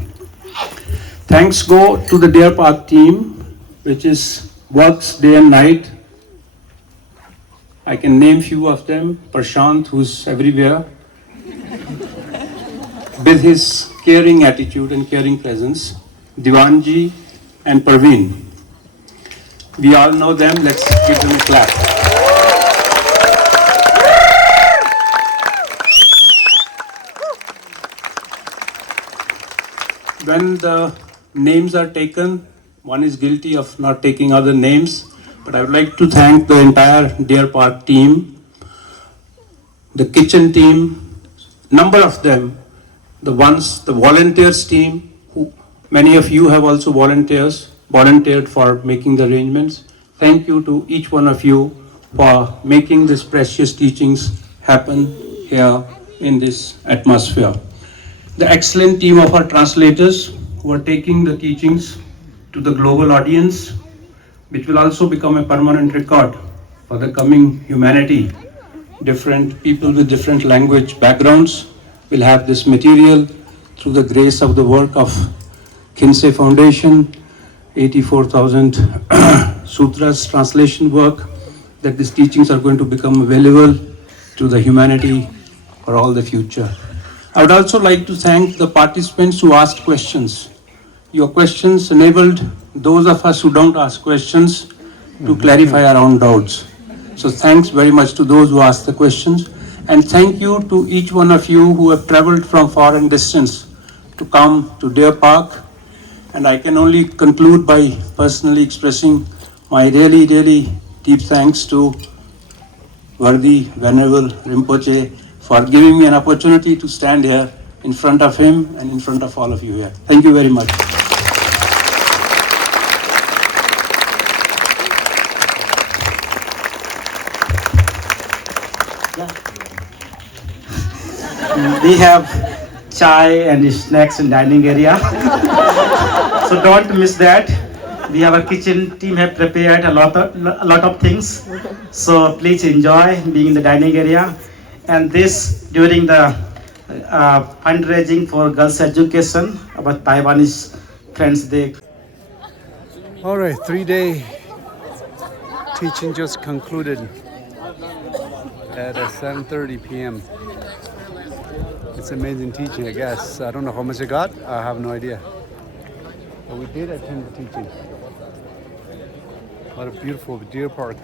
Thanks go to the Deer Park team, which works day and night. I can name few of them. Prashant, who's everywhere, with his caring attitude and caring presence. Divanji and Parveen. We all know them. Let's give them a clap. When the names are taken, one is guilty of not taking other names, but I would like to thank the entire Deer Park team, the kitchen team, number of them, the volunteers team, who many of you have also volunteered for making the arrangements. Thank you to each one of you for making these precious teachings happen here in this atmosphere. The excellent team of our translators who are taking the teachings to the global audience, which will also become a permanent record for the coming humanity. Different people with different language backgrounds will have this material through the grace of the work of Kyentse Foundation, 84,000 sutras translation work, that these teachings are going to become available to the humanity for all the future. I would also like to thank the participants who asked questions. Your questions enabled those of us who don't ask questions to clarify our own doubts. So thanks very much to those who asked the questions. And thank you to each one of you who have traveled from far and distance to come to Deer Park. And I can only conclude by personally expressing my really, really deep thanks to worthy Venerable Rinpoche for giving me an opportunity to stand here in front of him and in front of all of you here. Thank you very much. We have chai and snacks in dining area. So don't miss that. We have a kitchen team have prepared a lot of things. So please enjoy being in the dining area. And this during the fundraising for girls' education, our Taiwanese friends, they. All right, 3-day teaching just concluded at 7:30 p.m. It's amazing teaching, I guess. I don't know how much I got. I have no idea. But we did attend the teaching. What a beautiful deer park.